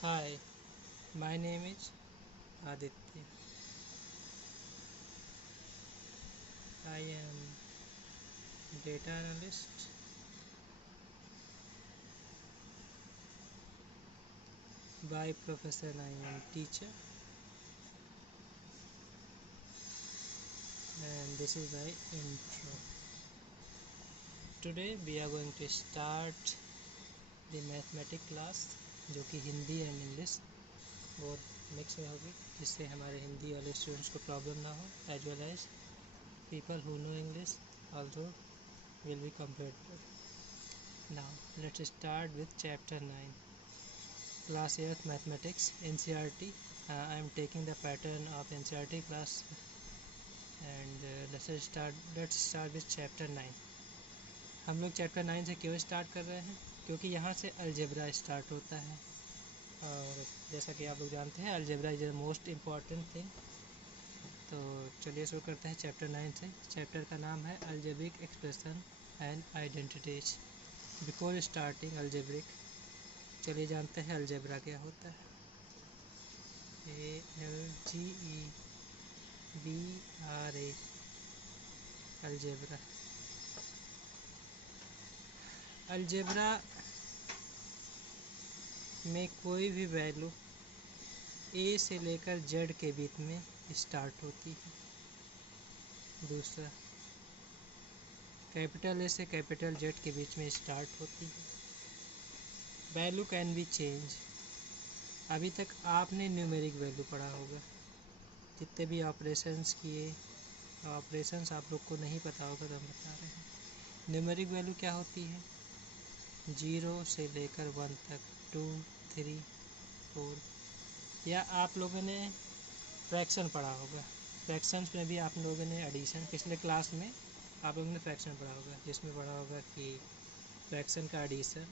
Hi, my name is Aditya. I am data analyst by profession. I am teacher, and this is my intro. Today we are going to start the mathematics class, जो कि Hindi and English both mix में होगी, जिससे हमारे हिंदी वाले students को problem ना हो, as well as people who know English also will be compared. Now let's start with chapter 9. Class 8 Mathematics NCERT. I am taking the pattern of NCERT class, and let's start with chapter 9. हम लोग chapter 9 से क्यों start कर रहे हैं? क्योंकि यहाँ से अलजेब्रा स्टार्ट होता है, और जैसा कि आप लोग जानते हैं algebra is the most important thing. तो चलिए शुरू करते हैं चैप्टर 9 से. चैप्टर का नाम है algebraic expression and identities. Before starting algebraic, चलिए जानते हैं अलजेब्रा क्या होता है. ALGEBRA algebra. अलजेब्रा में कोई भी वैल्यू ए से लेकर जेड के बीच में स्टार्ट होती है. दूसरा, कैपिटल ए से कैपिटल जेड के बीच में स्टार्ट होती है. Value can be change. अभी तक आपने न्यूमेरिक वैल्यू पढ़ा होगा, जितने भी ऑपरेशंस किए. ऑपरेशंस आप लोग को नहीं पता होगा तो हम बता रहे हैं. न्यूमेरिक वैल्यू क्या होती है? 0 से लेकर 1 तक, 2, 3, 4. या आप लोगों ने फ्रैक्शन पढ़ा होगा. फ्रैक्शंस में भी आप लोगों ने एडिशन, पिछले क्लास में आप लोगों ने फ्रैक्शन पढ़ा होगा, जिसमें पढ़ा होगा कि फ्रैक्शन का एडिशन,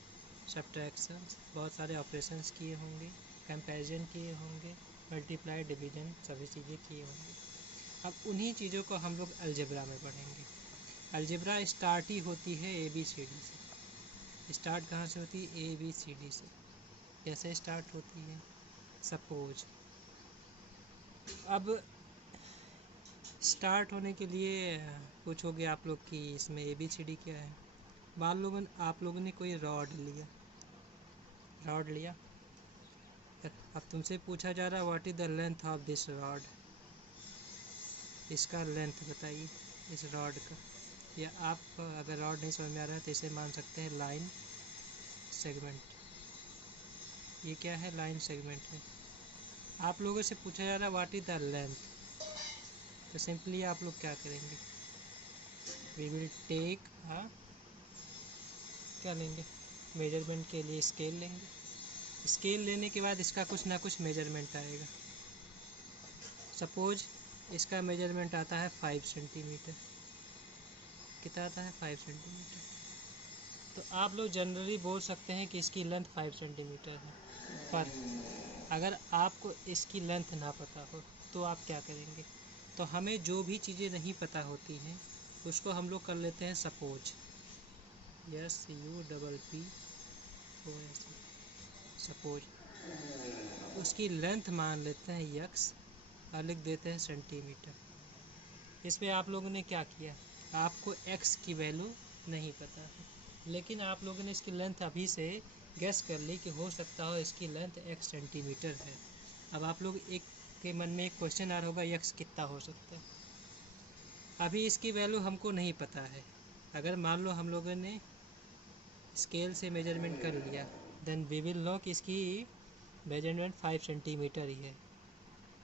सब्ट्रैक्शन, बहुत सारे ऑपरेशंस किए होंगे, कंपैरिजन किए होंगे, मल्टीप्लाई, डिवीजन, सभी चीज़ें किए होंगे. अब उन्हीं चीज़ों को हम लोग अलजेब्रा में पढ़ेंगे. अलजेब्रा स्टार्ट ही होती है ABCD से. स्टार्ट कहाँ से होती है? ABCD से. कैसे स्टार्ट होती है? सपोज, अब स्टार्ट होने के लिए पूछोगे आप लोग कि इसमें ABCD क्या है. आप लोगों ने कोई रॉड लिया. अब तुमसे पूछा जा रहा है what is the length of this rod. इसका लेंथ बताइए इस रॉड का. या आप अगर रॉड नहीं समझ में आ रहा है तो इसे मान सकते हैं लाइन सेगमेंट. ये क्या है? लाइन सेगमेंट है. आप लोगों से पूछा जा रहा है व्हाट इज़ द लेंथ, तो सिंपली आप लोग क्या करेंगे? वी विल टेक क्या लेंगे? मेजरमेंट के लिए स्केल लेंगे. स्केल लेने के बाद इसका कुछ ना कुछ मेजरमेंट आएगा. सपोज इसका मेजरमेंट आता है 5 सेंटीमीटर. कितना आता है? 5 सेंटीमीटर. तो आप लोग जनरली बोल सकते हैं कि इसकी लेंथ 5 सेंटीमीटर है. पर अगर आपको इसकी लेंथ ना पता हो तो आप क्या करेंगे? तो हमें जो भी चीज़ें नहीं पता होती हैं उसको हम लोग कर लेते हैं सपोज. SUPPOS. सपोज उसकी लेंथ मान लेते हैं x और लिख देते हैं सेंटीमीटर. इसमें आप लोगों ने क्या किया? आपको x की वैल्यू नहीं पता है, लेकिन आप लोगों ने इसकी लेंथ अभी से गैस कर ली कि हो सकता हो इसकी लेंथ x सेंटीमीटर है. अब आप लोग के मन में एक क्वेश्चन आ रहा होगा x कितना हो सकता है. अभी इसकी वैल्यू हमको नहीं पता है. अगर मान लो हम लोगों ने स्केल से मेजरमेंट कर लिया, देन वी विल नो कि इसकी मेजरमेंट 5 सेंटीमीटर ही है.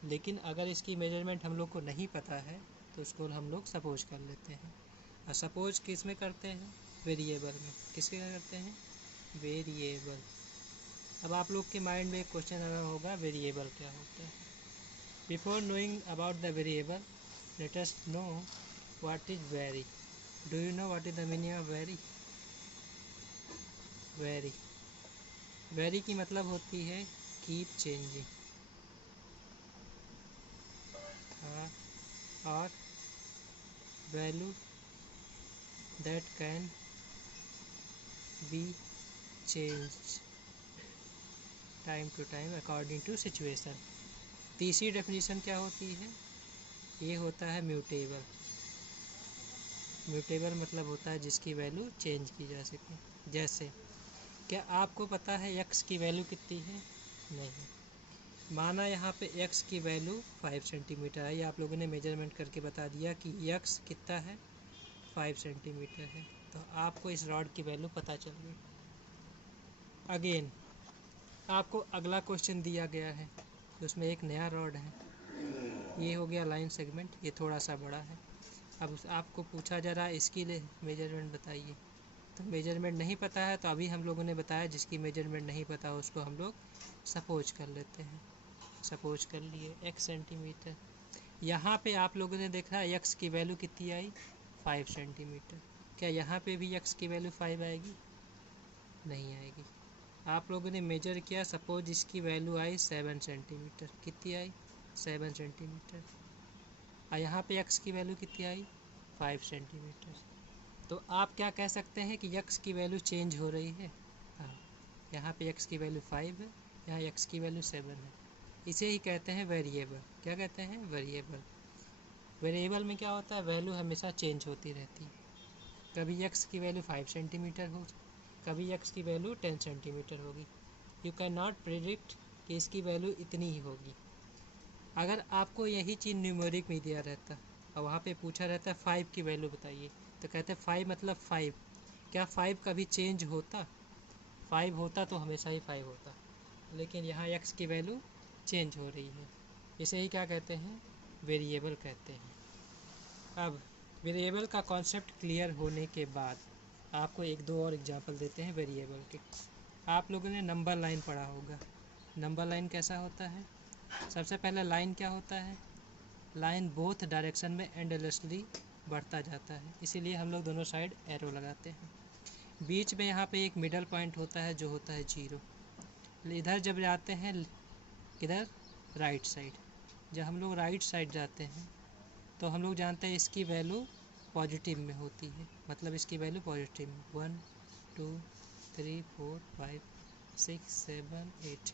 लेकिन अगर इसकी मेजरमेंट हम लोग को नहीं पता है तो उसको हम लोग सपोज कर लेते हैं. और सपोज किस में करते हैं? वेरिएबल में. किसके करते हैं? वेरिएबल. अब आप लोग के माइंड में एक क्वेश्चन आ रहा होगा वेरिएबल क्या होता है. Before knowing about the variable, let us know what is vary. Do you know what is the meaning of vary? Vary की मतलब होती है कीप चेंजिंग, और value that can be changed. Time to time according to situation. तीसरी definition क्या होती है? ये होता है म्यूटेबल। म्यूटेबल मतलब होता है जिसकी वैल्यू चेंज की जा सके। जैसे क्या आपको पता है x की वैल्यू कितनी है? नहीं। माना यहाँ पे x की वैल्यू 5 सेंटीमीटर है, ये आप लोगों ने मेजरमेंट करके बता दिया कि x कितना है, 5 सेंटीमीटर है, तो आपको इस रॉड की वैल्यू पता चल गई। अगेन आपको अगला क्वेश्चन दिया गया है, तो उसमें एक नया रॉड है, ये हो गया लाइन सेगमेंट, ये थोड़ा सा बड़ा है। अब आपको पूछा जा रहा है इसकी मेजरमेंट बताइए, तो मेजरमेंट नहीं पता है, तो अभी हम लोगों ने बताया जिसकी मेजरमेंट नहीं पता उसको हम लोग सपोज कर लेते हैं। सपोज कर लिए x सेंटीमीटर। यहाँ पे आप लोगों ने देखा x की वैल्यू कितनी आई? 5 सेंटीमीटर। क्या यहाँ पे भी x की वैल्यू 5 आएगी? नहीं आएगी। आप लोगों ने मेजर किया, सपोज इसकी वैल्यू आई 7 सेंटीमीटर। कितनी आई? 7 सेंटीमीटर। और यहाँ पे x की वैल्यू कितनी आई? 5 सेंटीमीटर। तो आप क्या कह सकते हैं कि x की वैल्यू चेंज हो रही है। हाँ, यहाँ पे x की वैल्यू 5 है, यहाँ x की वैल्यू 7 है। इसे ही कहते हैं वेरिएबल। क्या कहते हैं? वेरिएबल। वेरिएबल में क्या होता है? वैल्यू हमेशा चेंज होती रहती है। कभी x की वैल्यू 5 सेंटीमीटर हो, कभी x की वैल्यू 10 सेंटीमीटर होगी। यू कैन नॉट प्रेडिक्ट कि इसकी वैल्यू इतनी ही होगी। अगर आपको यही चीज़ न्यूमेरिक में दिया रहता और वहाँ पे पूछा रहता है 5 की वैल्यू बताइए, तो कहते हैं 5 मतलब 5। क्या 5 कभी चेंज होता? 5 होता तो हमेशा ही 5 होता, लेकिन यहाँ x की वैल्यू चेंज हो रही है। इसे ही क्या कहते हैं? वेरिएबल कहते हैं। अब वेरिएबल का कॉन्सेप्ट क्लियर होने के बाद आपको एक दो और एग्जांपल देते हैं वेरिएबल के। आप लोगों ने नंबर लाइन पढ़ा होगा। नंबर लाइन कैसा होता है? सबसे पहले लाइन क्या होता है? लाइन बोथ डायरेक्शन में एंडलेसली बढ़ता जाता है, इसीलिए हम लोग दोनों साइड एरो लगाते हैं। बीच में यहाँ पे एक मिडल पॉइंट होता है जो होता है 0। इधर जब जाते हैं, इधर राइट साइड, जब हम लोग राइट साइड जाते हैं तो हम लोग जानते हैं इसकी वैल्यू पॉजिटिव में होती है, मतलब इसकी वैल्यू पॉजिटिव में 1 2 3 4 5 6 7 8।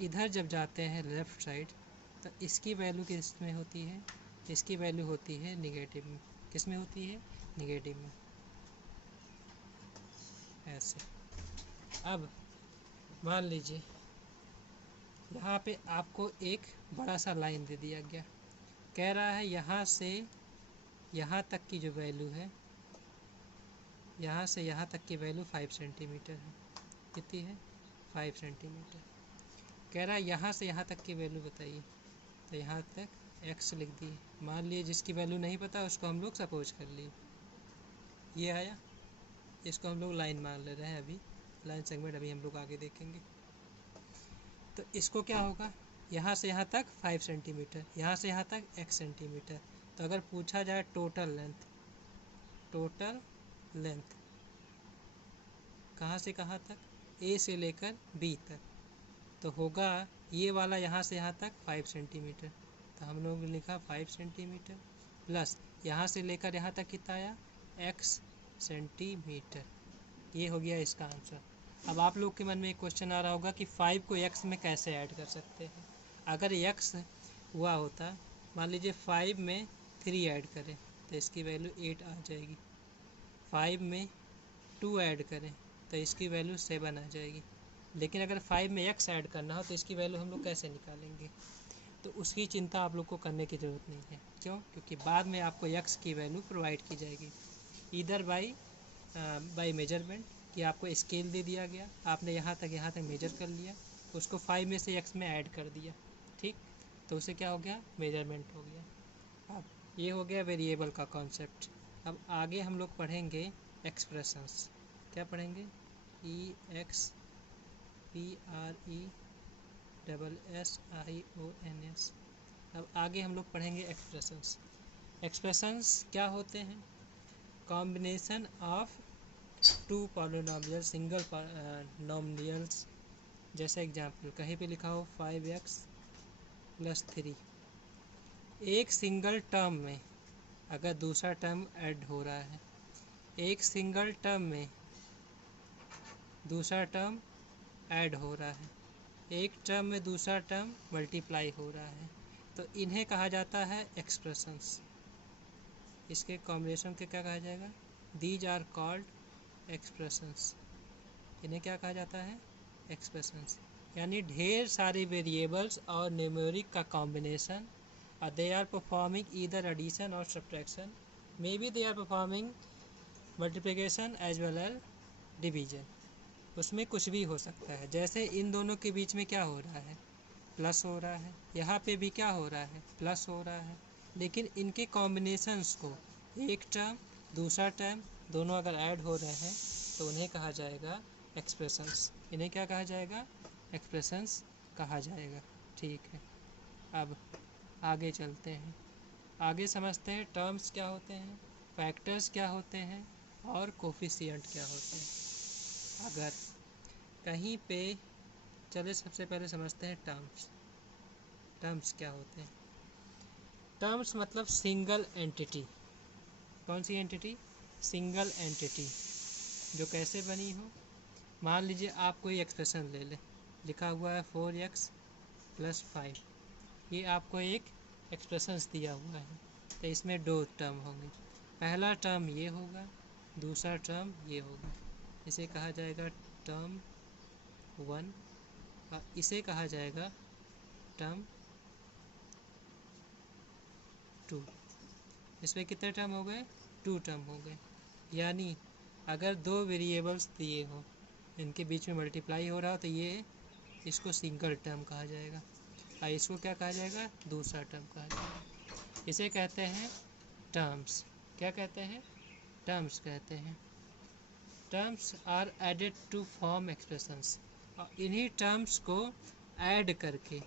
इधर जब जाते हैं लेफ़्ट साइड तो इसकी वैल्यू किस में होती है? इसकी वैल्यू होती है निगेटिव में। किस में होती है? निगेटिव में। ऐसे। अब मान लीजिए यहाँ पे आपको एक बड़ा सा लाइन दे दिया गया, कह रहा है यहाँ से यहाँ तक की जो वैल्यू है, यहाँ से यहाँ तक की वैल्यू 5 सेंटीमीटर है। कितनी है? 5 सेंटीमीटर। कह रहा है यहाँ से यहाँ तक की वैल्यू बताइए, तो यहाँ तक x लिख दिए। मान लिए जिसकी वैल्यू नहीं पता उसको हम लोग सपोज कर लिए, ये आया, इसको हम लोग लाइन मान ले रहे हैं। अभी लाइन सेगमेंट अभी हम लोग आगे देखेंगे। तो इसको क्या होगा? यहाँ से यहाँ तक 5 सेंटीमीटर, यहाँ से यहाँ तक x सेंटीमीटर। तो अगर पूछा जाए टोटल लेंथ, टोटल लेंथ कहाँ से कहाँ तक? A से लेकर B तक, तो होगा ये वाला यहाँ से यहाँ तक 5 सेंटीमीटर, तो हम लोग लिखा 5 सेंटीमीटर प्लस यहाँ से लेकर यहाँ तक कितना आया? x centimetre. ये हो गया इसका आंसर। अब आप लोग के मन में एक क्वेश्चन आ रहा होगा कि 5 को x में कैसे ऐड कर सकते हैं। अगर x हुआ होता, मान लीजिए 5 में 3 ऐड करें तो इसकी वैल्यू 8 आ जाएगी। 5 में 2 ऐड करें तो इसकी वैल्यू 7 आ जाएगी। लेकिन अगर 5 में x ऐड करना हो तो इसकी वैल्यू हम लोग कैसे निकालेंगे? तो उसकी चिंता आप लोग को करने की ज़रूरत नहीं है। क्यों? क्योंकि बाद में आपको x की वैल्यू प्रोवाइड की जाएगी, इधर बाई मेजरमेंट, कि आपको स्केल दे दिया गया, आपने यहाँ तक मेजर कर लिया, उसको 5 में से x में ऐड कर दिया, ठीक, तो उसे क्या हो गया? मेजरमेंट हो गया। अब ये हो गया वेरिएबल का कॉन्सेप्ट। अब आगे हम लोग पढ़ेंगे एक्सप्रेशंस। क्या पढ़ेंगे? EXPRESSIONS। अब आगे हम लोग पढ़ेंगे एक्सप्रेशंस। एक्सप्रेशंस क्या होते हैं? Combination of two polynomial single nominals. जैसे एग्जांपल कहीं पे लिखा हो 5x + 3, एक सिंगल टर्म में अगर दूसरा टर्म ऐड हो रहा है, एक सिंगल टर्म में दूसरा टर्म ऐड हो रहा है, एक टर्म में दूसरा टर्म मल्टीप्लाई हो रहा है, तो इन्हें कहा जाता है एक्सप्रेशंस। इसके कॉम्बिनेशन के क्या कहा जाएगा? These are called expressions. इन्हें क्या कहा जाता है? एक्सप्रेशंस। यानी ढेर सारी वेरिएबल्स और न्यूमेरिक का कॉम्बिनेशन, और they are performing either addition और subtraction, may be they are performing multiplication as well as division. उसमें कुछ भी हो सकता है। जैसे इन दोनों के बीच में क्या हो रहा है? प्लस हो रहा है। यहाँ पे भी क्या हो रहा है? प्लस हो रहा है। लेकिन इनके कॉम्बिनेशंस को, एक टर्म दूसरा टर्म दोनों अगर ऐड हो रहे हैं तो उन्हें कहा जाएगा एक्सप्रेशंस। इन्हें क्या कहा जाएगा? एक्सप्रेशंस कहा जाएगा। ठीक है, अब आगे चलते हैं। आगे समझते हैं टर्म्स क्या होते हैं, फैक्टर्स क्या होते हैं और कोफिशिएंट क्या होते हैं। अगर कहीं पे, चलिए सबसे पहले समझते हैं टर्म्स। टर्म्स क्या होते हैं? टर्म्स मतलब सिंगल एंटिटी। कौन सी एंटिटी? सिंगल एंटिटी, जो कैसे बनी हो। मान लीजिए आप कोई एक्सप्रेशन ले लें, लिखा हुआ है 4x + 5। ये आपको एक एक्सप्रेशंस दिया हुआ है, तो इसमें दो टर्म होंगे। पहला टर्म ये होगा, दूसरा टर्म ये होगा। इसे कहा जाएगा टर्म 1 और इसे कहा जाएगा टर्म 2। इसमें कितने टर्म हो गए? 2 टर्म हो गए। यानी अगर दो वेरिएबल्स दिए हो, इनके बीच में मल्टीप्लाई हो रहा हो, तो ये इसको सिंगल टर्म कहा जाएगा और इसको क्या कहा जाएगा? दूसरा टर्म कहा जाएगा। इसे कहते हैं टर्म्स। क्या कहते हैं? टर्म्स कहते हैं। Terms are added to form expressions. और इन्हीं टर्म्स को ऐड करके,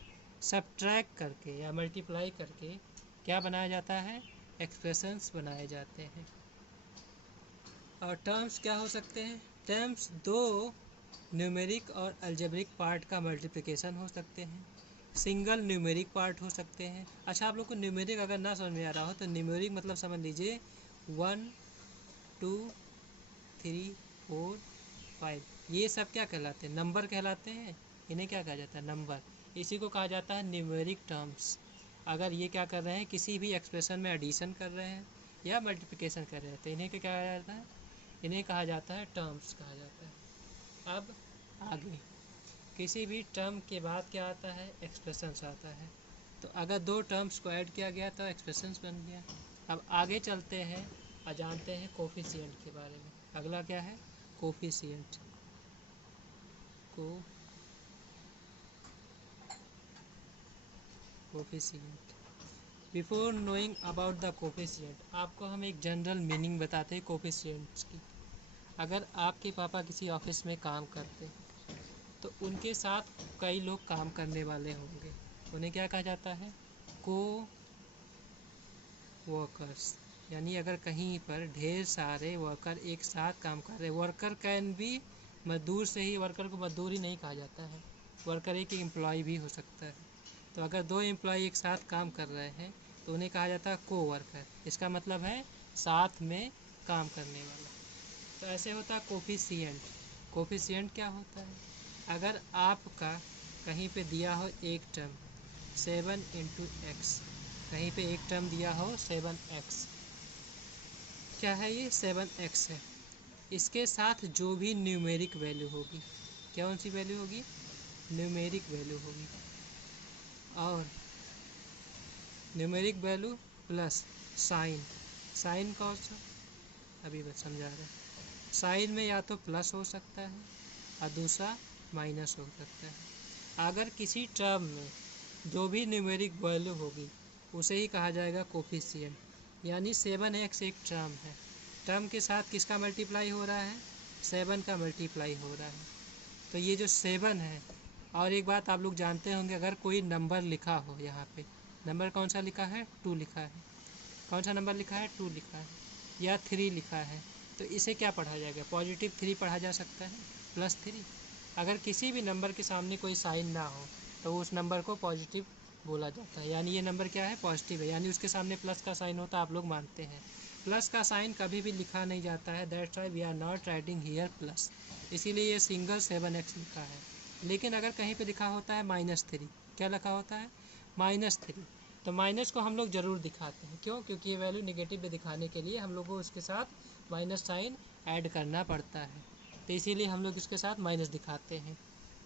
सब्ट्रैक्ट करके या मल्टीप्लाई करके क्या बनाया जाता है? एक्सप्रेशंस बनाए जाते हैं। और टर्म्स क्या हो सकते हैं? टर्म्स दो न्यूमेरिक और अलजेब्रिक पार्ट का मल्टीप्लिकेशन हो सकते हैं, सिंगल न्यूमेरिक पार्ट हो सकते हैं। अच्छा, आप लोग को न्यूमेरिक अगर ना समझ में आ रहा हो तो न्यूमेरिक मतलब समझ लीजिए 1 2 3 4 5, ये सब क्या कहलाते हैं? नंबर कहलाते हैं। इन्हें क्या कहा जाता है? नंबर। इसी को कहा जाता है न्यूमेरिक टर्म्स। अगर ये क्या कर रहे हैं? किसी भी एक्सप्रेशन में एडिशन कर रहे हैं या मल्टीप्लिकेशन कर रहे हैं, तो इन्हें क्या कहा जाता है? इन्हें कहा जाता है टर्म्स कहा जाता है। अब आगे किसी भी टर्म के बाद क्या आता है? एक्सप्रेशंस आता है। तो अगर दो टर्म्स को ऐड किया गया तो एक्सप्रेशंस बन गया। अब आगे चलते हैं और जानते हैं कोफिशिएंट के बारे में। अगला क्या है? Coefficient. Coefficient. Before knowing about the coefficient, आपको हम एक जनरल मीनिंग बताते हैं कोफिशिएंट्स की। अगर आपके पापा किसी ऑफिस में काम करते तो उनके साथ कई लोग काम करने वाले होंगे, उन्हें क्या कहा जाता है? को वर्कर्स। यानी अगर कहीं पर ढेर सारे वर्कर एक साथ काम कर रहे, वर्कर कैन भी, मजदूर से ही वर्कर को मजदूर ही नहीं कहा जाता है, वर्कर एक एम्प्लॉय भी हो सकता है। तो अगर दो एम्प्लॉय एक साथ काम कर रहे हैं तो उन्हें कहा जाता है को वर्कर। इसका मतलब है साथ में काम करने वाला। तो ऐसे होता है कोफिशिएंट। कोफिशिएंट क्या होता है? अगर आपका कहीं पे दिया हो एक टर्म 7 × x, कहीं पे एक टर्म दिया हो 7x, क्या है ये? 7x है। इसके साथ जो भी न्यूमेरिक वैल्यू होगी, कौन सी वैल्यू होगी? न्यूमेरिक वैल्यू होगी। और numeric value plus sign. Sign कौन सा? अभी बस समझा रहे हैं। साइन में या तो प्लस हो सकता है और दूसरा माइनस हो सकता है। अगर किसी टर्म में जो भी न्यूमेरिक वैल्यू होगी उसे ही कहा जाएगा कोफिशिएंट। यानी 7x एक टर्म है, टर्म के साथ किसका मल्टीप्लाई हो रहा है? 7 का मल्टीप्लाई हो रहा है। तो ये जो 7 है, और एक बात आप लोग जानते होंगे, अगर कोई नंबर लिखा हो, यहाँ पे नंबर कौन सा लिखा है? 2 लिखा है। कौन सा नंबर लिखा है? 2 लिखा है। या 3 लिखा है, तो इसे क्या पढ़ा जाएगा? +3 पढ़ा जा सकता है, +3। अगर किसी भी नंबर के सामने कोई साइन ना हो तो उस नंबर को पॉजिटिव बोला जाता है। यानी ये नंबर क्या है? पॉजिटिव है। यानी उसके सामने प्लस का साइन होता है, आप लोग मानते हैं। प्लस का साइन कभी भी लिखा नहीं जाता है, that's why we are not writing here plus. इसीलिए ये सिंगल 7x लिखा है। लेकिन अगर कहीं पे लिखा होता है -3, क्या लिखा होता है -3, तो माइनस को हम लोग ज़रूर दिखाते हैं। क्यों? क्योंकि ये वैल्यू निगेटिव में दिखाने के लिए हम लोग को उसके साथ माइनस साइन ऐड करना पड़ता है, तो इसीलिए हम लोग इसके साथ माइनस दिखाते हैं।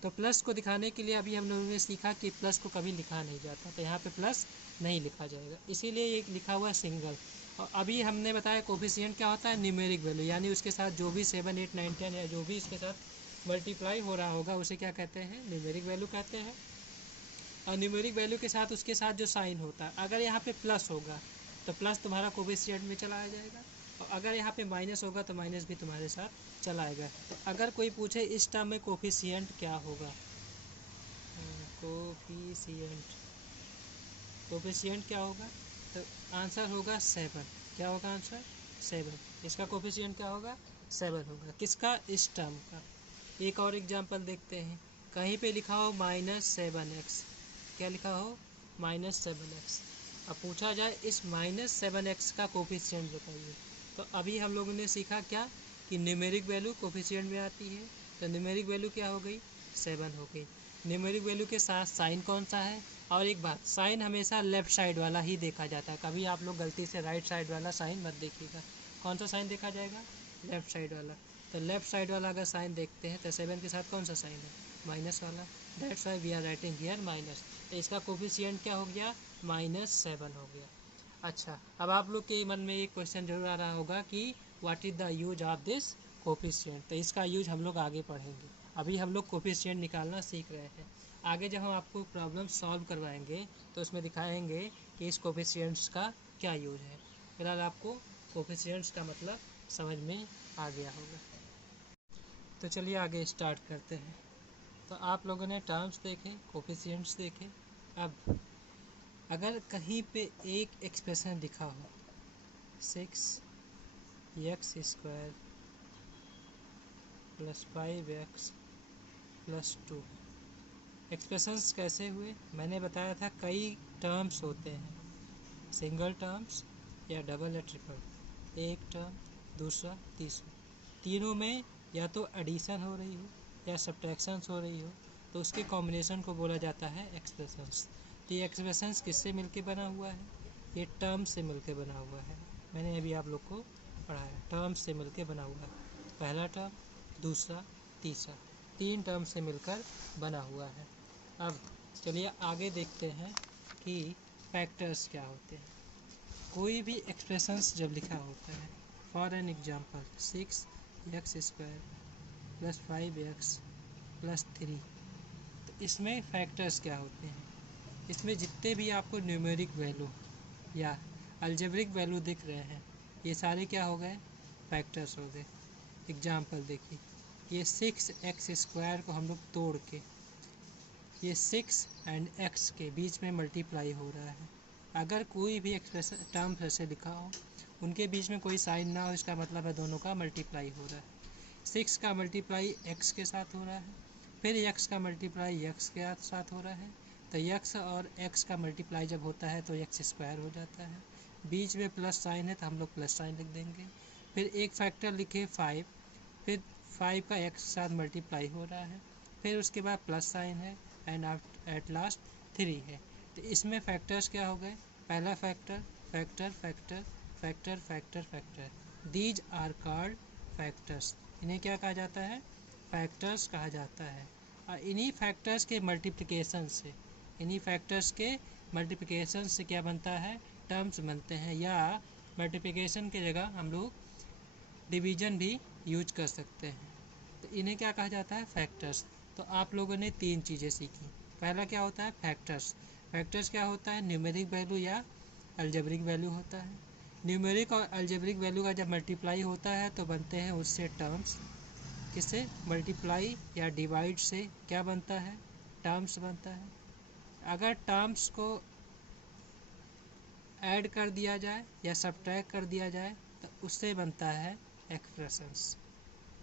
तो प्लस को दिखाने के लिए अभी हम लोगों ने सीखा कि प्लस को कभी लिखा नहीं जाता, तो यहाँ पे प्लस नहीं लिखा जाएगा, इसीलिए ये लिखा हुआ है सिंगल। और अभी हमने बताया कोफिशिएंट क्या होता है, न्यूमेरिक वैल्यू, यानी उसके साथ जो भी 7, 8, 9, 10 या जो भी इसके साथ मल्टीप्लाई हो रहा होगा उसे क्या कहते हैं, न्यूमेरिक वैल्यू कहते हैं। और न्यूमेरिक वैल्यू के साथ उसके साथ जो साइन होता है, अगर यहाँ पे प्लस होगा तो प्लस तुम्हारा कोफिशिएंट में चला जाएगा, और अगर यहाँ पे माइनस होगा तो माइनस भी तुम्हारे साथ चला आएगा। तो अगर कोई पूछे इस टर्म में कोफिशिएंट क्या होगा, कोफिशिएंट क्या होगा, तो आंसर होगा 7। क्या होगा आंसर? 7। इसका कोफिशिएंट क्या होगा? 7 होगा। किसका? इस टर्म का। एक और एग्जांपल देखते हैं। कहीं पे लिखा हो -7x, क्या लिखा हो? -7x। अब पूछा जाए इस -7x का कोफिशिएंट बताइए, तो अभी हम लोगों ने सीखा क्या कि न्यूमेरिक वैल्यू कोफिशिएंट में आती है, तो न्यूमेरिक वैल्यू क्या हो गई? 7 हो गई। न्यूमेरिक वैल्यू के साथ साइन कौन सा है? और एक बात, साइन हमेशा लेफ़्ट साइड वाला ही देखा जाता है, कभी आप लोग गलती से राइट साइड वाला साइन मत देखिएगा। कौन सा साइन देखा जाएगा? लेफ़्ट साइड वाला। तो लेफ़्ट साइड वाला अगर साइन देखते हैं तो 7 के साथ कौन सा साइन है? माइनस वाला। That's why we are writing here minus. तो इसका कोफिशिएंट क्या हो गया? -7 हो गया। अच्छा, अब आप लोग के मन में एक क्वेश्चन जरूर आ रहा होगा कि what is the use of this coefficient. तो इसका यूज हम लोग आगे पढ़ेंगे, अभी हम लोग कोफिशिएंट निकालना सीख रहे हैं। आगे जब हम आपको प्रॉब्लम सॉल्व करवाएंगे तो उसमें दिखाएंगे कि इस कोफिशिएंट्स का क्या यूज है। फिलहाल आपको कोफिशिएंट्स का मतलब समझ में आ गया होगा। तो चलिए आगे स्टार्ट करते हैं। तो आप लोगों ने टर्म्स देखे, कोफिशिएंट्स देखे। अब अगर कहीं पे एक एक्सप्रेशन दिखा हो 6x² + 5x + 2, एक्सप्रेशंस कैसे हुए? मैंने बताया था कई टर्म्स होते हैं, सिंगल टर्म्स या डबल या ट्रिपल, एक टर्म, दूसरा, तीसरा, तीनों में या तो एडिशन हो रही हो या सब्ट्रैक्शंस हो रही हो, तो उसके कॉम्बिनेशन को बोला जाता है एक्सप्रेशंस। तो ये एक्सप्रेशंस किससे मिलके बना हुआ है? ये टर्म्स से मिलके बना हुआ है। मैंने अभी आप लोग को पढ़ाया, टर्म्स से मिलके बना हुआ है। पहला टर्म, दूसरा, तीसरा, 3 टर्म से मिलकर बना हुआ है। अब चलिए आगे देखते हैं कि फैक्टर्स क्या होते हैं। कोई भी एक्सप्रेशंस जब लिखा होता है, for an example 6x² + 5x + 3, तो इसमें फैक्टर्स क्या होते हैं? इसमें जितने भी आपको न्यूमेरिक वैल्यू या अलजेब्रिक वैल्यू दिख रहे हैं, ये सारे क्या हो गए? फैक्टर्स हो गए। एग्जांपल देखिए, ये 6x² को हम लोग तोड़ के ये 6 एंड x के बीच में मल्टीप्लाई हो रहा है। अगर कोई भी एक्सप्रेशन टर्म ऐसे लिखा हो, उनके बीच में कोई साइन ना हो, इसका मतलब है दोनों का मल्टीप्लाई हो रहा है। 6 का मल्टीप्लाई x के साथ हो रहा है, फिर x का मल्टीप्लाई x के साथ हो रहा है। तो x और x का मल्टीप्लाई जब होता है तो x² हो जाता है। बीच में प्लस साइन है तो हम लोग प्लस साइन लिख देंगे। फिर एक फैक्टर लिखे 5, फिर 5 का x के साथ मल्टीप्लाई हो रहा है, फिर उसके बाद प्लस साइन है, एंड एट लास्ट 3 है। तो इसमें फैक्टर्स क्या हो गए? पहला factor, factor, factor, factor, factor, factor, these are called factors. इन्हें क्या कहा जाता है? फैक्टर्स कहा जाता है। और इन्हीं फैक्टर्स के मल्टीप्लिकेशन से, इन्हीं फैक्टर्स के मल्टीप्लिकेशन से क्या बनता है? टर्म्स बनते हैं, या मल्टीप्लिकेशन की जगह हम लोग डिवीजन भी यूज कर सकते हैं। तो इन्हें क्या कहा जाता है? फैक्टर्स। तो आप लोगों ने 3 चीज़ें सीखी। पहला क्या होता है? फैक्टर्स। फैक्टर्स क्या होता है? न्यूमेरिक वैल्यू या अलजेब्रिक वैल्यू होता है। न्यूमेरिक और अलजेब्रिक वैल्यू का जब मल्टीप्लाई होता है तो बनते हैं उससे टर्म्स। किससे? मल्टीप्लाई या डिवाइड से क्या बनता है? टर्म्स बनता है। अगर टर्म्स को ऐड कर दिया जाए या सब्ट्रैक्ट कर दिया जाए तो उससे बनता है एक्सप्रेशंस।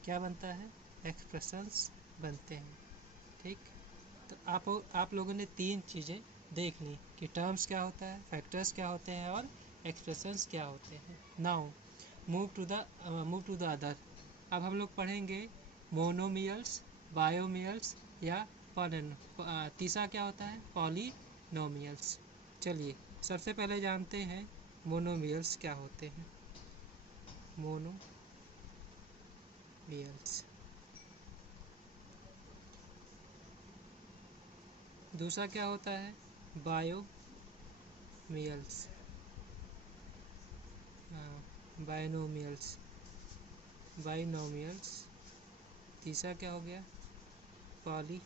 क्या बनता है? एक्सप्रेशंस बनते हैं। ठीक, तो आप लोगों ने 3 चीज़ें देख ली कि टर्म्स क्या होता है, फैक्टर्स क्या होते हैं और एक्सप्रेशंस क्या होते हैं। Now move to the other. अब हम लोग पढ़ेंगे मोनोमियल्स, बायोमियल्स या तीसरा क्या होता है? पॉलिनोमियल्स। चलिए सबसे पहले जानते हैं मोनोमियल्स क्या होते हैं। मोनोमियल्स। दूसरा क्या होता है? बायोमियल्स। बाइनोमियल्स। तीसरा क्या हो गया? पॉलिनोमियल्स।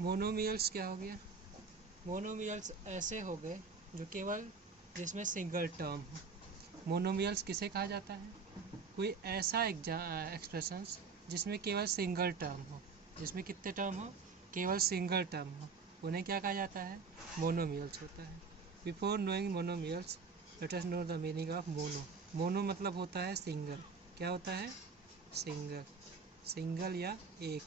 मोनोमियल्स क्या हो गया? मोनोमियल्स ऐसे हो गए जो केवल जिसमें सिंगल टर्म हो। मोनोमियल्स किसे कहा जाता है? कोई ऐसा एक्सप्रेशंस जिसमें केवल सिंगल टर्म हो, जिसमें कितने टर्म हो? केवल सिंगल टर्म हो, उन्हें क्या कहा जाता है? मोनोमियल्स होता है। Before knowing monomials late us know the meaning of mono. Mono मतलब होता है सिंगल। क्या होता है? सिंगल। सिंगल या एक।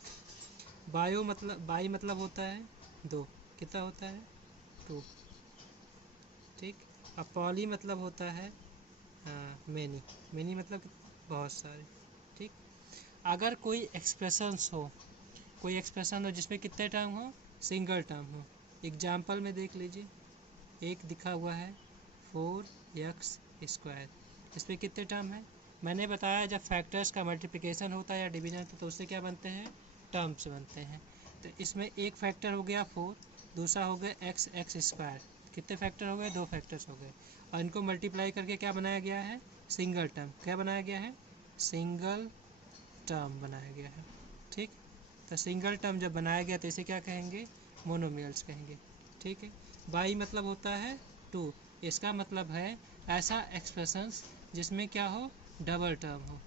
बाई मतलब होता है दो। कितना होता है? 2। ठीक। अब पॉली मतलब होता है मैनी। मैनी मतलब बहुत सारे। ठीक। अगर कोई एक्सप्रेशन हो जिसमें कितने टर्म हो? सिंगल टर्म हो। एग्जाम्पल में देख लीजिए, एक दिखा हुआ है 4x²। इसमें कितने टर्म है? मैंने बताया जब फैक्टर्स का मल्टीप्लिकेशन होता है या डिवीजन होता है तो उससे क्या बनते हैं? टर्म्स बनते हैं। तो इसमें एक फैक्टर हो गया 4, दूसरा हो गया x²। कितने फैक्टर हो गए? 2 फैक्टर्स हो गए। और इनको मल्टीप्लाई करके क्या बनाया गया है? Single term. क्या बनाया गया है? सिंगल टर्म बनाया गया है। ठीक। तो सिंगल टर्म जब बनाया गया तो इसे क्या कहेंगे? मोनोमियल्स कहेंगे। ठीक है। बाई मतलब होता है 2। इसका मतलब है ऐसा एक्सप्रेशंस जिसमें क्या हो? डबल टर्म हो,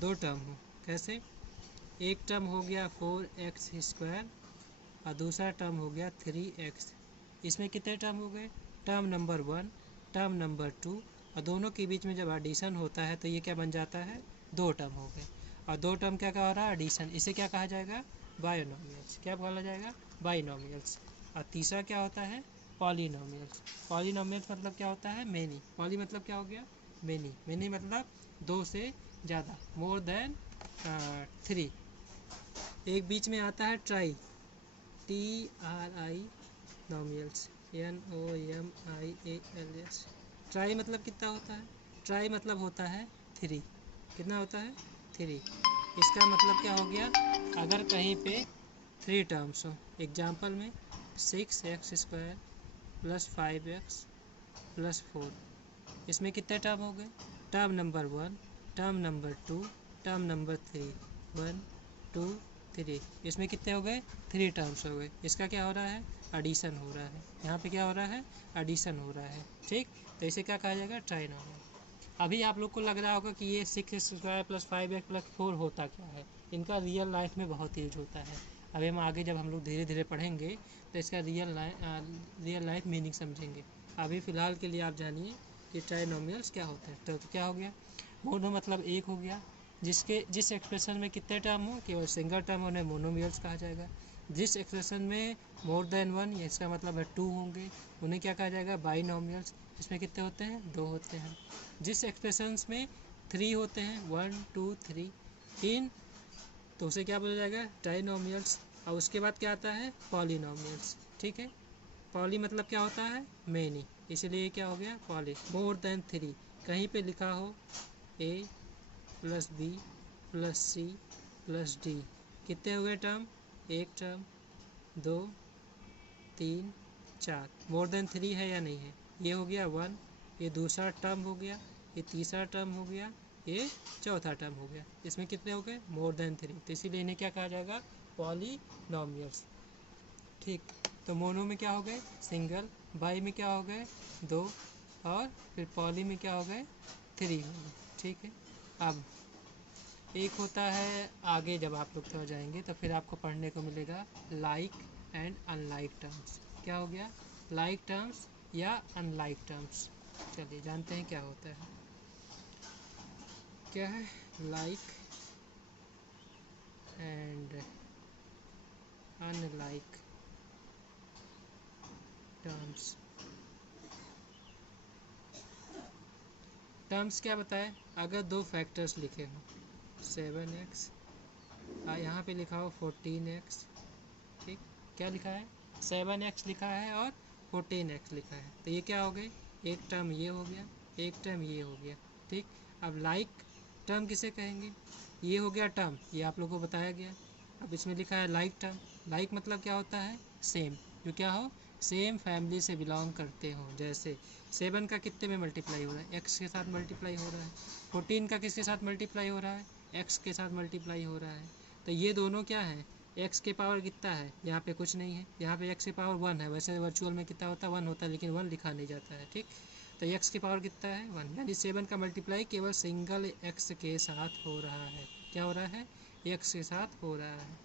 2 टर्म हो। कैसे? एक टर्म हो गया 4x² और दूसरा टर्म हो गया 3x। इसमें कितने टर्म हो गए? टर्म नंबर 1, टर्म नंबर 2, और दोनों के बीच में जब एडिशन होता है तो ये क्या बन जाता है? 2 टर्म हो गए। और 2 टर्म क्या कहा रहा है? एडिशन। इसे क्या कहा जाएगा? बायोनोमियल्स। क्या बोला जाएगा? बाइनोमियल्स। और तीसरा क्या होता है? पॉलिनोमियल्स। पॉलिनोमियल्स मतलब क्या होता है? मेनी। पॉली मतलब क्या हो गया? मेनी। मेनी मतलब 2 से ज़्यादा, मोर देन 3। एक बीच में आता है ट्राई, TRI नोमियल्स, NOMIALS। ट्राई मतलब कितना होता है? ट्राई मतलब होता है 3। कितना होता है? 3। इसका मतलब क्या हो गया? अगर कहीं पे 3 टर्म्स हो, एग्जाम्पल में 6x² + 5x + 4। इसमें कितने टर्म हो गए? Term number 1, term number 2, term number 3। 1 2 3। इसमें कितने हो गए? 3 टर्म्स हो गए। इसका क्या हो रहा है? एडिशन हो रहा है। यहाँ पे क्या हो रहा है? एडिशन हो रहा है। ठीक। तो इसे क्या कहा जाएगा? ट्राइनोमियल। अभी आप लोग को लग रहा होगा कि ये 6x² + 5x + 4 होता क्या है। इनका रियल लाइफ में बहुत यूज होता है। अभी हम आगे जब हम लोग धीरे धीरे पढ़ेंगे तो इसका रियल लाइफ मीनिंग समझेंगे। अभी फ़िलहाल के लिए आप जानिए कि ट्राइनोमियल्स क्या होता है। तो क्या हो गया? मोनो मतलब एक हो गया। जिस एक्सप्रेशन में कितने टर्म हो? केवल सिंगल टर्म उन्हें मोनोमियल्स कहा जाएगा। जिस एक्सप्रेशन में मोर देन 1, इसका मतलब है 2 होंगे, उन्हें क्या कहा जाएगा? बाइनोमियल्स। इसमें कितने होते हैं? 2 होते हैं। जिस एक्सप्रेशंस में 3 होते हैं, 1 2 3 3, तो उसे क्या बोला जाएगा? ट्राइनोमियल्स। और उसके बाद क्या आता है? पॉलिनोमियल्स। ठीक है। पॉली मतलब क्या होता है? मेनी। इसलिए क्या हो गया? पॉली। मोर देन 3 कहीं पे लिखा हो A + B + C + D। कितने हो गए टर्म? एक टर्म, 2 3 4। मोर देन 3 है या नहीं है? ये हो गया 1, ये दूसरा टर्म हो गया, ये तीसरा टर्म हो गया, ये चौथा टर्म हो गया। इसमें कितने हो गए? More than 3। तो इसीलिए इन्हें क्या कहा जाएगा? पॉलिनोमियल्स। ठीक। तो मोनो में क्या हो गए? सिंगल। बाई में क्या हो गए? 2। और फिर पॉली में क्या हो गए? 3 हो गए। ठीक है। अब एक होता है, आगे जब आप लोग थोड़ा जाएंगे तो फिर आपको पढ़ने को मिलेगा लाइक एंड अनलाइक टर्म्स। क्या हो गया? लाइक टर्म्स या अनलाइक टर्म्स। चलिए जानते हैं क्या होता है। क्या है? Like and unlike terms. Terms क्या बताए, अगर दो फैक्टर्स लिखे हों 7x यहाँ पे लिखा हो 14x, ठीक, क्या लिखा है 7x लिखा है और 14x लिखा है, तो ये क्या हो गए, एक टर्म ये हो गया, एक टर्म ये हो गया, ठीक। अब लाइक टर्म किसे कहेंगे, ये हो गया टर्म, ये आप लोगों को बताया गया। अब इसमें लिखा है लाइक टर्म, लाइक मतलब क्या होता है, सेम, जो क्या हो, सेम फैमिली से बिलोंग करते हो। जैसे 7 का कितने में मल्टीप्लाई हो रहा है, x के साथ मल्टीप्लाई हो रहा है, 14 का किसके साथ मल्टीप्लाई हो रहा है, x के साथ मल्टीप्लाई हो रहा है, तो ये दोनों क्या है, x के पावर कितना है, यहाँ पे कुछ नहीं है, यहाँ पे x के पावर 1 है, वैसे वर्चुअल में कितना होता है 1 होता है, लेकिन 1 लिखा नहीं जाता है, ठीक। तो x की पावर कितना है 1, यानी 7 का मल्टीप्लाई केवल सिंगल x के साथ हो रहा है, क्या हो रहा है, x के साथ हो रहा है।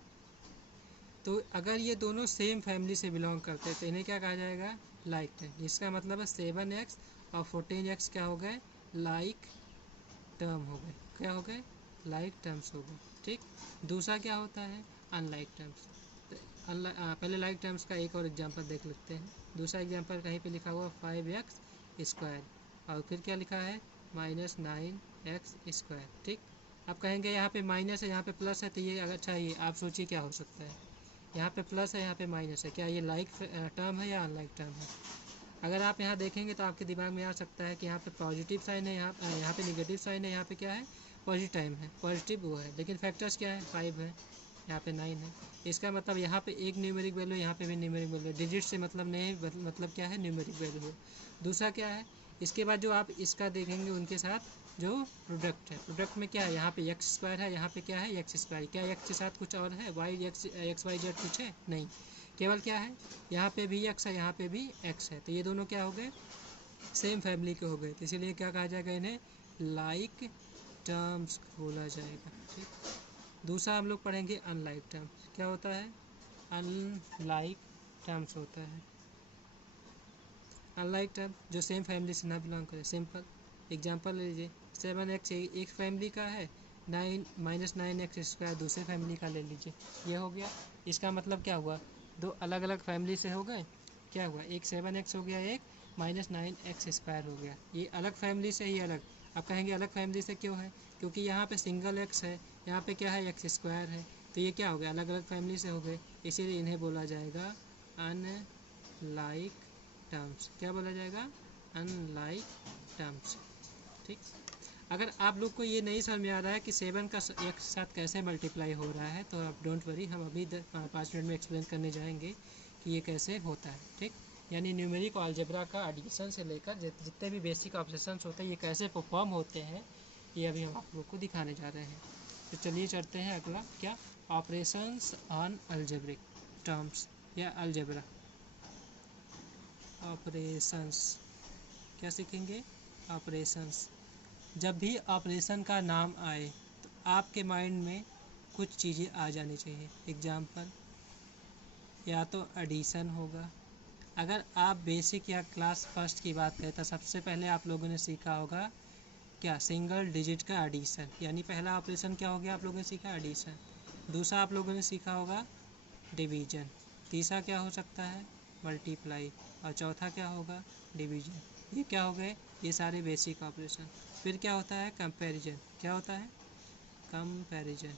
तो अगर ये दोनों सेम फैमिली से बिलोंग करते हैं तो इन्हें क्या कहा जाएगा, लाइक टर्म, जिसका मतलब है 7x और 14x क्या हो गए, लाइक टर्म हो गए, क्या हो गए, लाइक टर्म्स हो गए, ठीक। दूसरा क्या होता है, अनलाइक टर्म्स। पहले लाइक टर्म्स का एक और एग्जांपल देख लेते हैं। दूसरा एग्जांपल कहीं पे लिखा हुआ 5x² और फिर क्या लिखा है -9x², ठीक। अब कहेंगे यहाँ पे माइनस है यहाँ पे प्लस है, तो ये अच्छा ये आप सोचिए क्या हो सकता है, यहाँ पे प्लस है यहाँ पे माइनस है, क्या ये लाइक टर्म है या अनलाइक टर्म है। अगर आप यहाँ देखेंगे तो आपके दिमाग में आ सकता है कि यहाँ पे पॉजिटिव साइन है, यहाँ पे निगेटिव साइन है, यहाँ पे क्या है पॉजिटिव टाइम है, पॉजिटिव वो है, लेकिन फैक्टर्स क्या है 5 है, यहाँ पे 9 है। इसका मतलब यहाँ पे एक न्यूमेरिक वैल्यू, यहाँ पे भी न्यूमेरिक वैल्यू, डिजिट से मतलब नहीं, मतलब क्या है न्यूमेरिक वैल्यू है। दूसरा क्या है, इसके बाद जो आप इसका देखेंगे उनके साथ जो प्रोडक्ट है, प्रोडक्ट में क्या है, यहाँ पे x² है, यहाँ पे क्या है x², क्या x के साथ कुछ और है, y z कुछ है नहीं, केवल क्या है, यहाँ पे भी x है, यहाँ पे भी x है, तो ये दोनों क्या हो गए, सेम फैमिली के हो गए, तो इसीलिए क्या कहा जाएगा, इन्हें लाइक टर्म्स बोला जाएगा, ठीक। दूसरा हम लोग पढ़ेंगे अनलाइक टर्म्स, क्या होता है, अनलाइक टर्म्स होता है, अनलाइक टर्म जो सेम फैमिली से ना बिलोंग करे। सिंपल एग्जांपल ले लीजिए, 7x एक फैमिली का है, 9 -9x² दूसरे फैमिली का ले लीजिए, ये हो गया। इसका मतलब क्या हुआ, दो अलग अलग फैमिली से हो गए, क्या हुआ, एक 7x हो गया, एक -9x² हो गया, ये अलग फैमिली से ही अलग। अब कहेंगे अलग फैमिली से क्यों है, क्योंकि यहाँ पे सिंगल x है, यहाँ पे क्या है x² है, तो ये क्या हो गया, अलग अलग फैमिली से हो गए, इसीलिए इन्हें बोला जाएगा अनलाइक टर्म्स, क्या बोला जाएगा, अनलाइक टर्म्स, ठीक। अगर आप लोग को ये नहीं समझ में आ रहा है कि 7 का एक साथ कैसे मल्टीप्लाई हो रहा है, तो आप डोंट वरी, हम अभी 5 मिनट में एक्सप्लेन करने जाएंगे कि ये कैसे होता है, ठीक। यानी न्यूमेरिक अलजेब्रा का एडिशन से लेकर जितने भी बेसिक ऑपरेशंस होते हैं ये कैसे परफॉर्म होते हैं, ये अभी हम आप लोग को दिखाने जा रहे हैं। तो चलिए चलते हैं अगला, क्या, ऑपरेशंस ऑन अलजेब्रिक टर्म्स या अलजेब्रा। ऑपरेशंस क्या सीखेंगे, ऑपरेशंस। जब भी ऑपरेशन का नाम आए तो आपके माइंड में कुछ चीज़ें आ जानी चाहिए। एग्जांपल, या तो एडिशन होगा, अगर आप बेसिक या क्लास फर्स्ट की बात करें तो सबसे पहले आप लोगों ने सीखा होगा क्या, सिंगल डिजिट का एडिशन, यानी पहला ऑपरेशन क्या हो गया, आप लोगों ने सीखा एडिशन। दूसरा आप लोगों ने सीखा होगा डिवीजन, तीसरा क्या हो सकता है मल्टीप्लाई, और चौथा क्या होगा डिवीजन। ये क्या हो गए, ये सारे बेसिक ऑपरेशन। फिर क्या होता है कंपैरिजन, क्या होता है कंपैरिजन।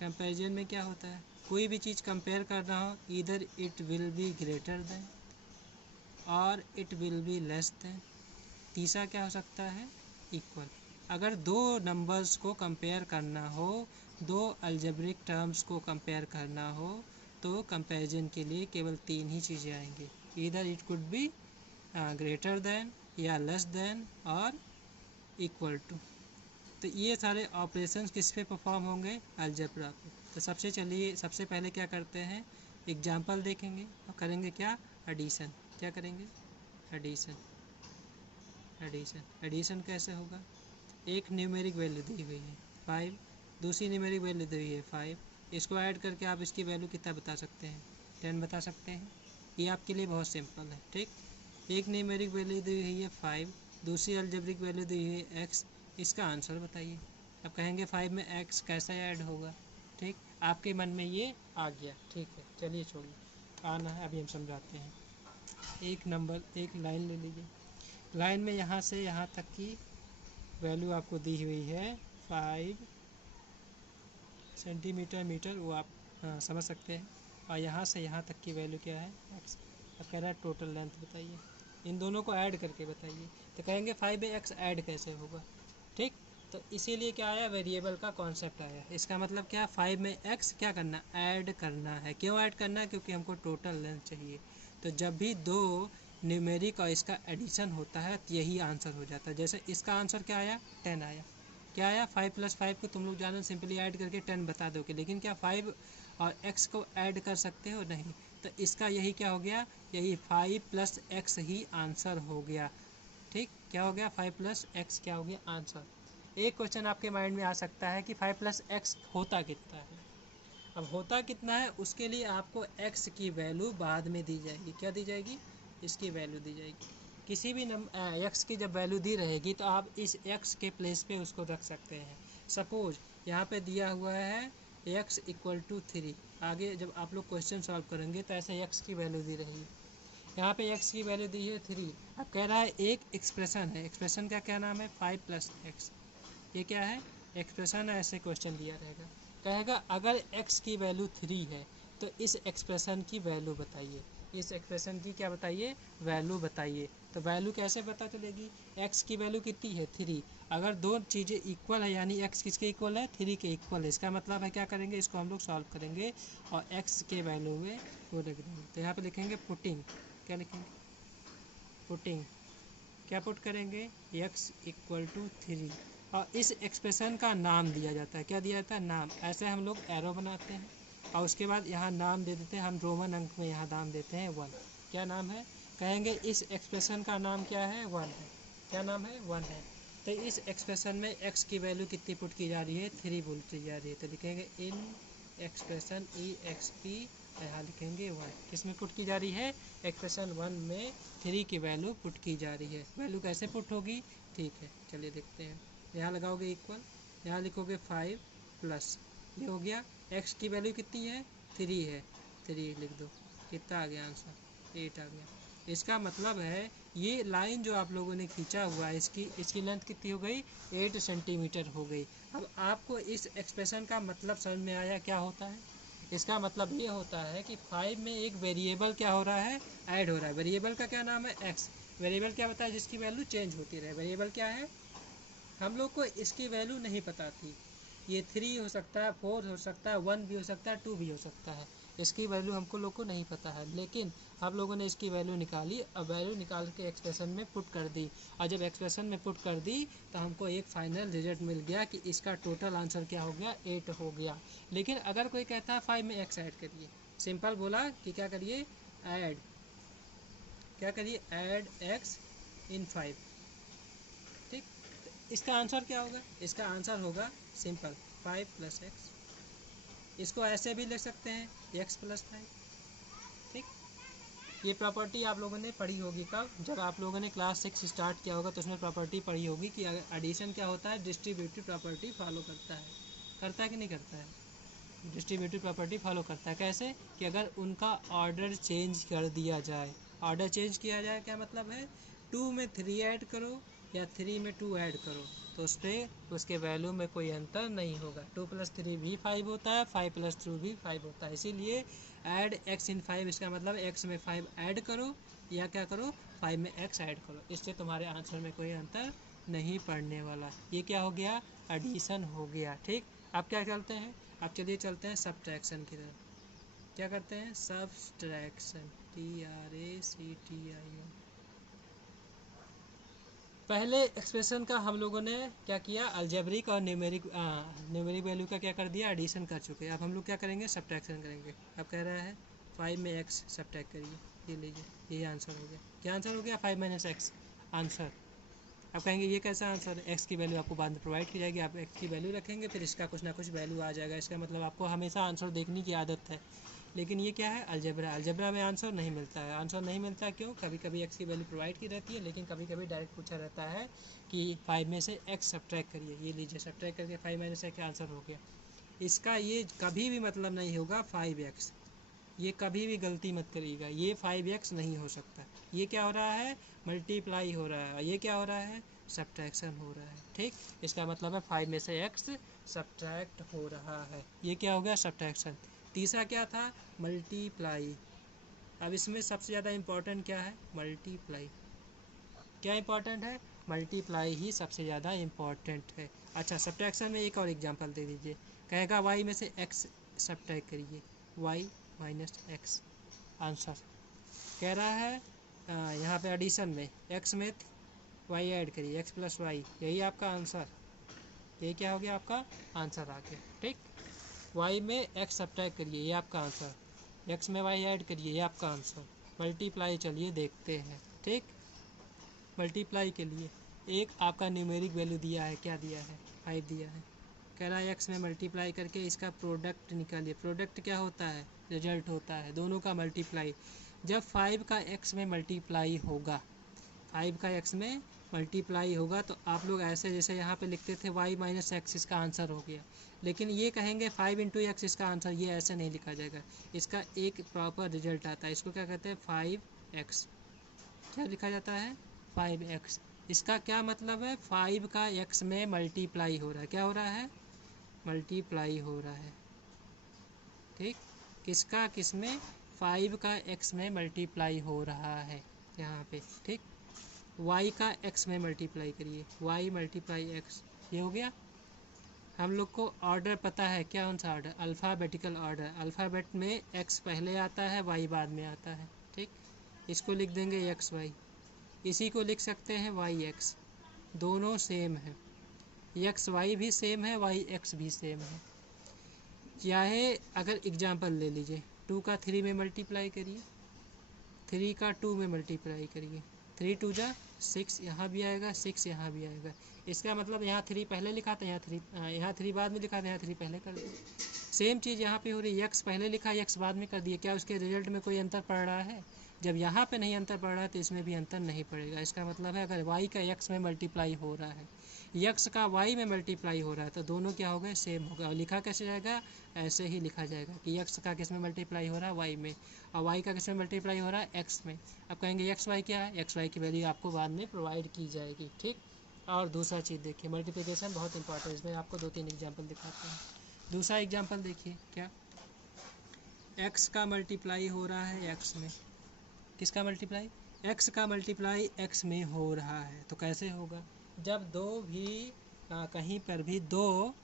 कंपैरिजन में क्या होता है, कोई भी चीज़ कंपेयर कर रहा हो, इधर it will be greater than और it will be less than. तीसरा क्या हो सकता है इक्वल। अगर दो नंबर्स को कंपेयर करना हो, दो अलजेब्रिक टर्म्स को कंपेयर करना हो, तो कंपैरिजन के लिए केवल 3 ही चीज़ें आएंगी, इधर it could be greater then या लेस देन और इक्वल टू। तो ये सारे ऑपरेशंस किस पे परफॉर्म होंगे, अलजेब्रा पे। तो सबसे पहले क्या करते हैं, एग्जांपल देखेंगे और करेंगे क्या, एडिशन। क्या करेंगे, एडिशन। एडिशन कैसे होगा, एक न्यूमेरिक वैल्यू दी हुई है 5, दूसरी न्यूमेरिक वैल्यू दी हुई है 5, इसको ऐड करके आप इसकी वैल्यू कितना बता सकते हैं, 10 बता सकते हैं। ये आपके लिए बहुत सिंपल है, ठीक। एक न्यूमेरिक वैल्यू दी हुई है 5, दूसरी अलजेब्रिक वैल्यू दी हुई है x, इसका आंसर बताइए। अब कहेंगे 5 में x कैसा ऐड होगा, ठीक, आपके मन में ये आ गया, ठीक है। चलिए छोड़िए, आना है अभी हम समझाते हैं। एक लाइन ले लीजिए, लाइन में यहाँ से यहाँ तक की वैल्यू आपको दी हुई है 5 सेंटीमीटर मीटर, वो आप समझ सकते हैं। और यहाँ से यहाँ तक की वैल्यू क्या है x। अब कह रहा है टोटल लेंथ बताइए, इन दोनों को ऐड करके बताइए। तो कहेंगे 5x ऐड कैसे होगा, ठीक। तो इसीलिए क्या आया, वेरिएबल का कॉन्सेप्ट आया। इसका मतलब क्या, 5 में x क्या करना, ऐड करना है। क्यों ऐड करना है, क्योंकि हमको टोटल लेंथ चाहिए। तो जब भी दो न्यूमेरिक और इसका एडिशन होता है तो यही आंसर हो जाता है। जैसे इसका आंसर क्या आया, 10 आया। क्या आया, 5 + 5 को तुम लोग जानो सिंपली ऐड करके 10 बता दोगे, लेकिन क्या 5 और x को ऐड कर सकते हो, नहीं। तो इसका यही क्या हो गया, यही 5 + x ही आंसर हो गया, ठीक। क्या हो गया, 5 + x क्या हो गया, आंसर। एक क्वेश्चन आपके माइंड में आ सकता है कि 5 + x होता कितना है। अब होता कितना है, उसके लिए आपको x की वैल्यू बाद में दी जाएगी। क्या दी जाएगी, इसकी वैल्यू दी जाएगी। किसी भी x की जब वैल्यू दी रहेगी तो आप इस x के प्लेस पे उसको रख सकते हैं। सपोज यहाँ पे दिया हुआ है x = 3। आगे जब आप लोग क्वेश्चन सॉल्व करेंगे तो ऐसे x की वैल्यू दी रहेगी। यहाँ पे x की वैल्यू दी है 3। अब कह रहा है एक एक्सप्रेशन है, एक्सप्रेशन का क्या नाम है, 5 + x। ये क्या है, एक्सप्रेशन है, ऐसे क्वेश्चन दिया रहेगा। कहेगा अगर x की वैल्यू 3 है तो इस एक्सप्रेशन की वैल्यू बताइए। इस एक्सप्रेशन की क्या बताइए, वैल्यू बताइए। तो वैल्यू कैसे पता चलेगी, x की वैल्यू कितनी है, 3। अगर दो चीज़ें इक्वल है, यानी x किसके इक्वल है, 3 के इक्वल है। इसका मतलब है क्या करेंगे, इसको हम लोग सॉल्व करेंगे और x के वैल्यू में वो लिख देंगे। तो यहाँ पे लिखेंगे पुटिंग, क्या लिखेंगे, पुटिंग। क्या पुट करेंगे, x = 3। और इस एक्सप्रेशन का नाम दिया जाता है, क्या दिया जाता है, नाम। ऐसे हम लोग एरो बनाते हैं और उसके बाद यहाँ नाम दे देते हैं, हम रोमन अंक में यहाँ नाम देते हैं 1। क्या नाम है, कहेंगे इस एक्सप्रेशन का नाम क्या है, 1 है। क्या नाम है, 1 है। तो इस एक्सप्रेशन में x की वैल्यू कितनी पुट की जा रही है, 3 पुट की जा रही है। तो लिखेंगे इन एक्सप्रेशन EXP, यहाँ लिखेंगे 1। किस में पुट की जा रही है, एक्सप्रेशन 1 में 3 की वैल्यू पुट की जा रही है। वैल्यू कैसे पुट होगी, ठीक है, चलिए देखते हैं। यहाँ लगाओगे इक्वल, यहाँ लिखोगे 5 प्लस, ये हो गया, x की वैल्यू कितनी है, 3 है, 3 लिख दो। कितना आ गया आंसर, 8 आ गया। इसका मतलब है ये लाइन जो आप लोगों ने खींचा हुआ है, इसकी लेंथ कितनी हो गई, 8 सेंटीमीटर हो गई। अब आपको इस एक्सप्रेशन का मतलब समझ में आया क्या होता है। इसका मतलब ये होता है कि 5 में एक वेरिएबल क्या हो रहा है, ऐड हो रहा है। वेरिएबल का क्या नाम है, x। वेरिएबल क्या होता है, जिसकी वैल्यू चेंज होती रहे। वेरिएबल क्या है, हम लोग को इसकी वैल्यू नहीं पता थी। ये 3 हो सकता है, 4 हो सकता है, 1 भी हो सकता है, 2 भी हो सकता है। इसकी वैल्यू हमको लोग को नहीं पता है, लेकिन हम लोगों ने इसकी वैल्यू निकाली। अब वैल्यू निकाल के एक्सप्रेशन में पुट कर दी, और जब एक्सप्रेशन में पुट कर दी तो हमको एक फाइनल रिजल्ट मिल गया कि इसका टोटल आंसर क्या हो गया, 8 हो गया। लेकिन अगर कोई कहता है 5 में x ऐड करिए, सिंपल बोला कि क्या करिए, ऐड, क्या करिए, ऐड x इन 5, ठीक। इसका आंसर क्या होगा, इसका आंसर होगा सिंपल 5 + x। इसको ऐसे भी लिख सकते हैं, x + 5, ठीक। ये प्रॉपर्टी आप लोगों ने पढ़ी होगी कब, जब आप लोगों ने क्लास 6 स्टार्ट किया होगा तो उसमें प्रॉपर्टी पढ़ी होगी कि एडिशन क्या होता है, डिस्ट्रीब्यूटिव प्रॉपर्टी फॉलो करता है कि नहीं करता है, डिस्ट्रीब्यूटिव प्रॉपर्टी फॉलो करता है। कैसे, कि अगर उनका ऑर्डर चेंज कर दिया जाए, ऑर्डर चेंज किया जाए, क्या मतलब है, 2 में 3 ऐड करो या 3 में 2 ऐड करो, तो उस पर उसके वैल्यू में कोई अंतर नहीं होगा। 2 + 3 भी 5 होता है, 5 + 2 भी 5 होता है। इसीलिए ऐड x इन 5, इसका मतलब x में 5 ऐड करो या क्या करो, 5 में x ऐड करो। इससे तुम्हारे आंसर में कोई अंतर नहीं पड़ने वाला। ये क्या हो गया, एडिशन हो गया, ठीक। अब क्या करते हैं, अब चलिए चलते हैं सब्ट्रैक्शन की तरफ। क्या करते हैं, सब्ट्रैक्शन, TRACTION। पहले एक्सप्रेशन का हम लोगों ने क्या किया, अलजेब्रिक और न्यूमेरिक वैल्यू का क्या कर दिया, एडिशन कर चुके हैं। अब हम लोग क्या करेंगे, सब्ट्रैक्शन करेंगे। अब कह रहा है 5 में x सब्ट्रैक्ट करिए, ये लीजिए, ये आंसर हो गया। क्या आंसर हो गया, 5 - x आंसर। अब कहेंगे ये कैसा आंसर है, x की वैल्यू आपको बाद में प्रोवाइड की जाएगी, आप x की वैल्यू रखेंगे, फिर इसका कुछ ना कुछ वैल्यू आ जाएगा। इसका मतलब आपको हमेशा आंसर देखने की आदत है। लेकिन ये क्या है, अलजेब्रा, अलजेब्रा में आंसर नहीं मिलता है। आंसर नहीं मिलता है क्यों, कभी कभी x की वैल्यू प्रोवाइड की रहती है, लेकिन कभी कभी डायरेक्ट पूछा रहता है कि 5 में से x सब्ट्रैक्ट करिए। ये लीजिए, सब्ट्रैक्ट करके 5 - x आंसर हो गया। इसका ये कभी भी मतलब नहीं होगा 5x, ये कभी भी गलती मत करिएगा, ये 5x नहीं हो सकता। ये क्या हो रहा है, मल्टीप्लाई हो रहा है, ये क्या हो रहा है, सब्ट्रैक्शन हो रहा है। ठीक, इसका मतलब है 5 में से x सब्ट्रैक्ट हो रहा है, ये क्या हो गया, सब्ट्रैक्शन। तीसरा क्या था, मल्टीप्लाई। अब इसमें सबसे ज़्यादा इम्पोर्टेंट क्या है, मल्टीप्लाई। क्या इम्पोर्टेंट है, मल्टीप्लाई ही सबसे ज़्यादा इम्पोर्टेंट है। अच्छा, सब्ट्रैक्शन में एक और एग्जांपल दे दीजिए। कहेगा y में से x सब्ट्रैक्ट करिए, y माइनस एक्स। आंसर कह रहा है यहाँ पे एडिशन में x में y ऐड करिए, x प्लस वाई, यही आपका आंसर। ये क्या हो गया, आपका आंसर आ गया। ठीक, y में x सब्ट्रैक्ट करिए, ये आपका आंसर। x में y ऐड करिए, ये आपका आंसर। मल्टीप्लाई चलिए देखते हैं। ठीक, मल्टीप्लाई के लिए एक आपका न्यूमेरिक वैल्यू दिया है, क्या दिया है, 5 दिया है। कह रहा है x में मल्टीप्लाई करके इसका प्रोडक्ट निकालिए। प्रोडक्ट क्या होता है, रिजल्ट होता है, दोनों का मल्टीप्लाई। जब 5 का x में मल्टीप्लाई होगा, 5 का x में मल्टीप्लाई होगा तो आप लोग ऐसे जैसे यहाँ पे लिखते थे y माइनस एक्स, इसका आंसर हो गया। लेकिन ये कहेंगे 5 इंटू एक्स इसका आंसर, ये ऐसे नहीं लिखा जाएगा। इसका एक प्रॉपर रिजल्ट आता है, इसको क्या कहते हैं, 5x। क्या लिखा जाता है, 5x। इसका क्या मतलब है, 5 का x में मल्टीप्लाई हो रहा है, क्या हो रहा है, मल्टीप्लाई हो रहा है। ठीक, किसका, किस में, 5 का x में मल्टीप्लाई हो रहा है यहाँ पे। ठीक, y का x में मल्टीप्लाई करिए, y मल्टीप्लाई x, ये हो गया। हम लोग को ऑर्डर पता है, क्या कौन सा ऑर्डर, अल्फ़ाबेटिकल ऑर्डर। अल्फ़ाबेट में x पहले आता है, y बाद में आता है। ठीक, इसको लिख देंगे एक्स वाई, इसी को लिख सकते हैं वाई एक्स। दोनों सेम है, एक्स वाई भी सेम है, वाई एक्स भी सेम है। चाहे अगर एग्जांपल ले लीजिए, 2 का 3 में मल्टीप्लाई करिए, 3 का 2 में मल्टीप्लाई करिए, 3 टू जा 6, यहाँ भी आएगा 6, यहाँ भी आएगा। इसका मतलब यहाँ 3 पहले लिखा था, यहाँ 3 बाद में लिखा था, यहाँ 3 पहले कर दिया। सेम चीज़ यहाँ पे हो रही है, एक्स पहले लिखा, एक्स बाद में कर दिए। क्या उसके रिजल्ट में कोई अंतर पड़ रहा है, जब यहाँ पे नहीं अंतर पड़ रहा है तो इसमें भी अंतर नहीं पड़ेगा। इसका मतलब है अगर y का x में मल्टीप्लाई हो रहा है, x का y में मल्टीप्लाई हो रहा है, तो दोनों क्या हो गए, सेम हो गए। और लिखा कैसे जाएगा, ऐसे ही लिखा जाएगा कि x का किस में मल्टीप्लाई हो रहा है, y में, और y का किस में मल्टीप्लाई हो रहा है, x में। अब कहेंगे एक्स वाई क्या है, एक्स वाई की वैल्यू आपको बाद में प्रोवाइड की जाएगी। ठीक, और दूसरा चीज़ देखिए, मल्टीप्लिकेशन बहुत इंपॉर्टेंट है, इसमें आपको 2-3 एग्जाम्पल दिखाते हैं। दूसरा एग्जाम्पल देखिए, क्या x का मल्टीप्लाई हो रहा है x में, किसका मल्टीप्लाई, x का मल्टीप्लाई x में हो रहा है। तो कैसे होगा, जब दो भी कहीं पर भी दो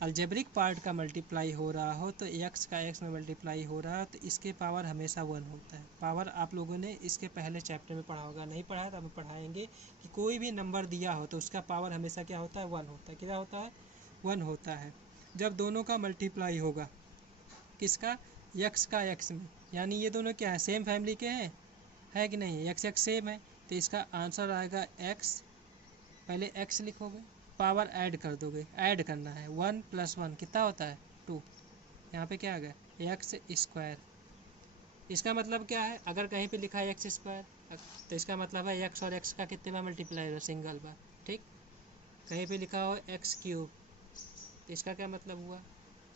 अलजेब्रिक पार्ट का मल्टीप्लाई हो रहा हो तो x का x में मल्टीप्लाई हो रहा है तो इसके पावर हमेशा 1 होता है। पावर आप लोगों ने इसके पहले चैप्टर में पढ़ा होगा, नहीं पढ़ा तो हम पढ़ाएंगे कि कोई भी नंबर दिया हो तो उसका पावर हमेशा क्या होता है, 1 होता है। क्या होता है, 1 होता है। जब दोनों का मल्टीप्लाई होगा, किसका, x का x में, यानी ये दोनों क्या है, सेम फैमिली के हैं, है कि नहीं, x x सेम है, तो इसका आंसर आएगा x। पहले x लिखोगे, पावर ऐड कर दोगे, ऐड करना है, 1 + 1 कितना होता है, 2। यहाँ पे क्या आ गया, एक्स स्क्वायर। इसका मतलब क्या है, अगर कहीं पे लिखा है एक्स स्क्वायर तो इसका मतलब है x और x का कितने बार मल्टीप्लाई हो, सिंगल बार। ठीक, कहीं पे लिखा हो x क्यूब तो इसका क्या मतलब हुआ,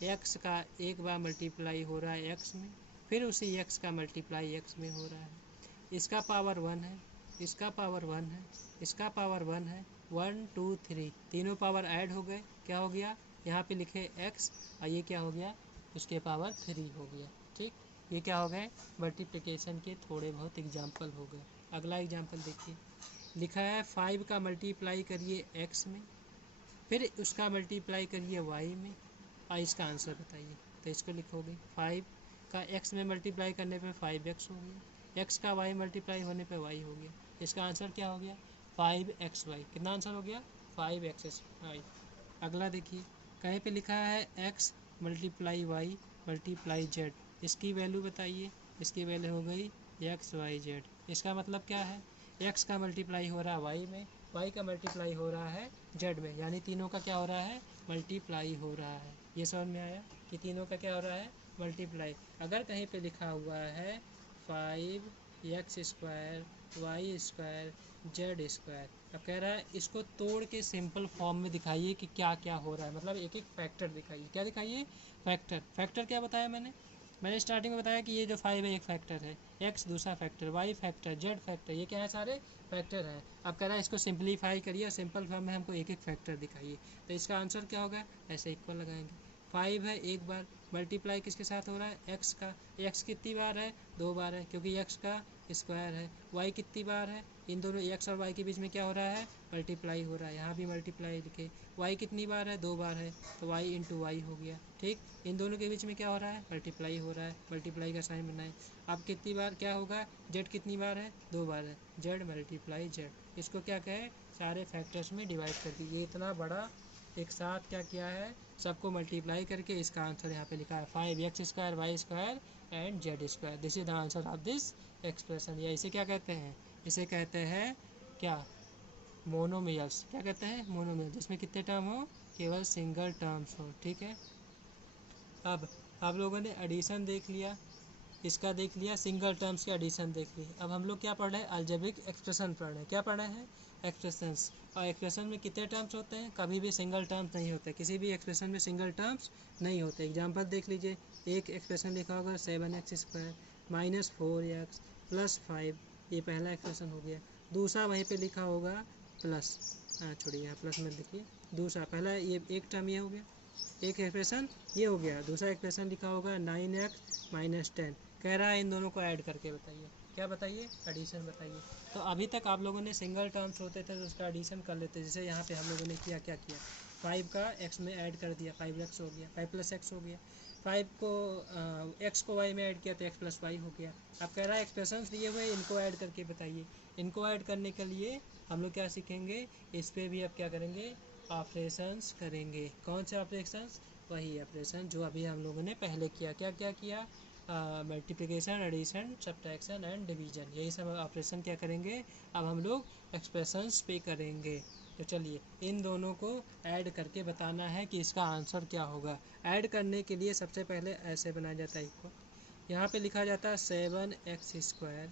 x का एक बार मल्टीप्लाई हो रहा है x में, फिर उसी x का मल्टीप्लाई x में हो रहा है। इसका पावर 1 है, इसका पावर 1 है, इसका पावर 1 है, 1 2 3 तीनों पावर ऐड हो गए, क्या हो गया, यहाँ पे लिखे x और ये क्या हो गया, उसके पावर 3 हो गया। ठीक, ये क्या हो गए, मल्टीप्लिकेशन के थोड़े बहुत एग्जाम्पल हो गए। अगला एग्जाम्पल देखिए, लिखा है 5 का मल्टीप्लाई करिए x में, फिर उसका मल्टीप्लाई करिए y में और इसका आंसर बताइए। तो इसको लिखोगे, 5 का x में मल्टीप्लाई करने पे 5x हो गया, x का y मल्टीप्लाई होने पे y हो गया। इसका आंसर क्या हो गया, 5xy। कितना आंसर हो गया, 5xy। अगला देखिए, कहीं पे लिखा है x multiply y multiply z, इसकी वैल्यू बताइए। इसकी वैल्यू हो गई xyz। इसका मतलब क्या है, x का मल्टीप्लाई हो रहा है y में, y का मल्टीप्लाई हो रहा है z में, यानी तीनों का क्या हो रहा है, मल्टीप्लाई हो रहा है। ये समझ में आया कि तीनों का क्या हो रहा है, मल्टीप्लाई। अगर कहीं पे लिखा हुआ है 5x square y square z square, अब कह रहा है इसको तोड़ के सिंपल फॉर्म में दिखाइए कि क्या क्या हो रहा है, मतलब एक एक फैक्टर दिखाइए। क्या दिखाइए, फैक्टर। फैक्टर क्या बताया मैंने, मैंने स्टार्टिंग में बताया कि ये जो 5 है एक फैक्टर है, x दूसरा factor, y factor, z factor, ये क्या है सारे फैक्टर हैं। अब कह रहा है इसको सिंपलीफाई करिए, सिंपल फॉर्म में हमको एक एक फैक्टर दिखाइए। तो इसका आंसर क्या होगा, ऐसे इक्वल लगाएंगे। 5 है एक बार, मल्टीप्लाई किसके साथ हो रहा है, x का। x कितनी बार है, 2 बार है, क्योंकि x का स्क्वायर है। y कितनी बार है, इन दोनों x और y के बीच में क्या हो रहा है, मल्टीप्लाई हो रहा है, यहाँ भी मल्टीप्लाई लिखे। y कितनी बार है, 2 बार है, तो y इंटू वाई हो गया। ठीक, इन दोनों के बीच में क्या हो रहा है, मल्टीप्लाई हो रहा है, मल्टीप्लाई का साइन बनाए। अब कितनी बार क्या होगा, z कितनी बार है, 2 बार है, z मल्टीप्लाई z। इसको क्या कहे, सारे फैक्टर्स में डिवाइड कर दीजिए। इतना बड़ा एक साथ क्या किया है, सबको मल्टीप्लाई करके इसका आंसर यहाँ पे लिखा है 5x square y square and z square. This is the answer of this expression. या इसे क्या कहते हैं, इसे कहते हैं क्या, मोनोमियल्स। क्या कहते हैं, मोनोमियल, जिसमें कितने टर्म हो, केवल सिंगल टर्म्स हो। ठीक है, अब आप लोगों ने एडिशन देख लिया, इसका देख लिया, सिंगल टर्म्स के एडिशन देख ली। अब हम लोग क्या पढ़ रहे हैं, अलजेब्रिक एक्सप्रेशन पढ़ रहे हैं। क्या पढ़ रहे हैं, एक्सप्रेशंस। और एक्सप्रेशन में कितने टर्म्स होते हैं, कभी भी सिंगल टर्म्स नहीं होते, किसी भी एक्सप्रेशन में सिंगल टर्म्स नहीं होते। एग्जांपल देख लीजिए, एक एक्सप्रेशन लिखा होगा 7x square minus 4x plus 5, ये पहला एक्सप्रेशन हो गया। दूसरा वहीं पे लिखा होगा प्लस, छोड़िए यहाँ प्लस में देखिए, दूसरा, पहला ये एक टर्म ये हो गया, एक एक्सप्रेशन ये हो गया। दूसरा एक्सप्रेशन लिखा होगा 9x माइनस 10, कह रहा है इन दोनों को ऐड करके बताइए। क्या बताइए, एडिशन बताइए। तो अभी तक आप लोगों ने सिंगल टर्म्स होते थे तो उसका एडिशन कर लेते, जैसे यहाँ पे हम लोगों ने किया, क्या किया, 5 का x में ऐड कर दिया, 5x हो गया, 5 प्लस x हो गया। 5 को x को y में ऐड किया तो x प्लस वाई हो गया। अब कह रहा है एक्सप्रेशंस दिए हुए इनको ऐड करके बताइए। इनको ऐड करने के लिए हम लोग क्या सीखेंगे, इस पर भी अब क्या करेंगे, ऑपरेशंस करेंगे। कौन से ऑपरेशंस, वही ऑपरेशन जो अभी हम लोगों ने पहले किया। क्या क्या किया, multiplication, addition, subtraction and division, यही सब ऑपरेशन क्या करेंगे अब हम लोग एक्सप्रेशंस पे करेंगे। तो चलिए इन दोनों को ऐड करके बताना है कि इसका आंसर क्या होगा। ऐड करने के लिए सबसे पहले ऐसे बनाया जाता है, इसको यहाँ पे लिखा जाता है 7x square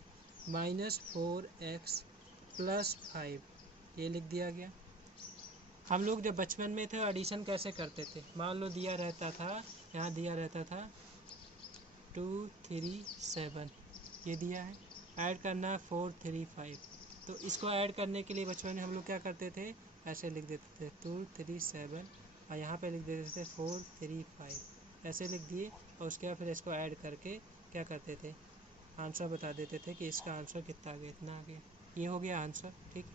minus 4x plus 5, ये लिख दिया गया। हम लोग जब बचपन में थे एडिशन कैसे करते थे, मान लो दिया रहता था, यहाँ दिया रहता था 2 3 7, ये दिया है, ऐड करना है 4 3 5। तो इसको ऐड करने के लिए बचपन में हम लोग क्या करते थे, ऐसे लिख देते थे 2 3 7, और यहाँ पे लिख देते थे 4 3 5, ऐसे लिख दिए। और उसके बाद फिर इसको ऐड करके क्या करते थे, आंसर बता देते थे कि इसका आंसर कितना आ गया, इतना आ गया, ये हो गया आंसर। ठीक,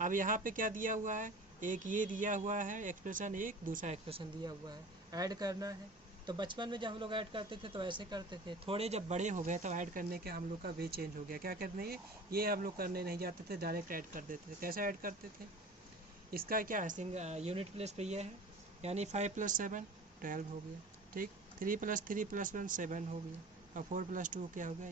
अब यहाँ पे क्या दिया हुआ है, एक ये दिया हुआ है एक्सप्रेशन, एक दूसरा एक्सप्रेशन दिया हुआ है, ऐड करना है। तो बचपन में जब हम लोग ऐड करते थे तो ऐसे करते थे, थोड़े जब बड़े हो गए तब ऐड करने के हम लोग का वे चेंज हो गया। क्या करने, ये हम लोग करने नहीं जाते थे, डायरेक्ट ऐड कर देते थे। कैसे ऐड करते थे, इसका क्या है, यूनिट प्लेस पे ये है, यानी 5 प्लस 7 12 हो गया। ठीक, 3 प्लस 3 प्लस 1 7 हो गया, और 4 प्लस 2 क्या हो गया,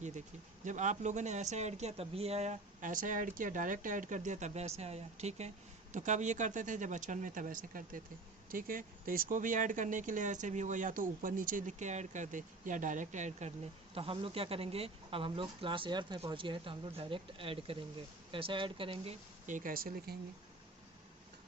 ये देखिए। जब आप लोगों ने ऐसे ऐड किया तब भी आया, ऐसे ऐड किया, डायरेक्ट ऐड कर दिया तब ऐसे आया। ठीक है, तो कब ये करते थे, जब बचपन में, तब ऐसे करते थे। ठीक है, तो इसको भी ऐड करने के लिए ऐसे भी होगा, या तो ऊपर नीचे लिख के ऐड कर दे या डायरेक्ट ऐड कर ले। तो हम लोग क्या करेंगे, अब हम लोग क्लास 8 में पहुँच गए हैं तो हम लोग डायरेक्ट ऐड करेंगे। कैसे ऐड करेंगे, एक ऐसे लिखेंगे,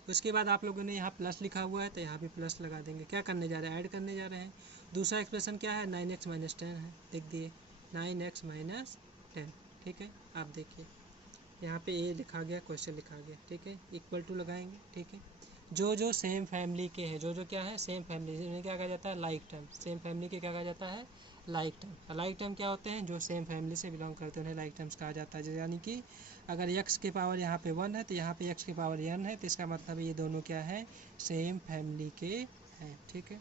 उसके बाद आप लोगों ने यहाँ प्लस लिखा हुआ है तो यहाँ भी प्लस लगा देंगे। क्या करने जा रहे हैं, ऐड करने जा रहे हैं। दूसरा एक्सप्रेशन क्या है, 9x माइनस 10 है, लिख दिए 9x माइनस 10। ठीक है, आप देखिए यहाँ पे ये लिखा गया, क्वेश्चन लिखा गया। ठीक है, इक्वल टू लगाएंगे। ठीक है, जो सेम फैमिली के हैं, जो क्या है, सेम फैमिली, जिन्हें क्या कहा जाता है, लाइक टर्म। सेम फैमिली के क्या कहा जाता है, लाइक टर्म। लाइक टर्म क्या होते हैं, जो सेम फैमिली से बिलोंग करते हैं उन्हें लाइक टर्म्स कहा जाता है। यानी कि अगर x के पावर यहाँ पे 1 है तो यहाँ पे x के पावर n है, तो इसका मतलब ये दोनों क्या है, सेम फैमिली के हैं। ठीक है,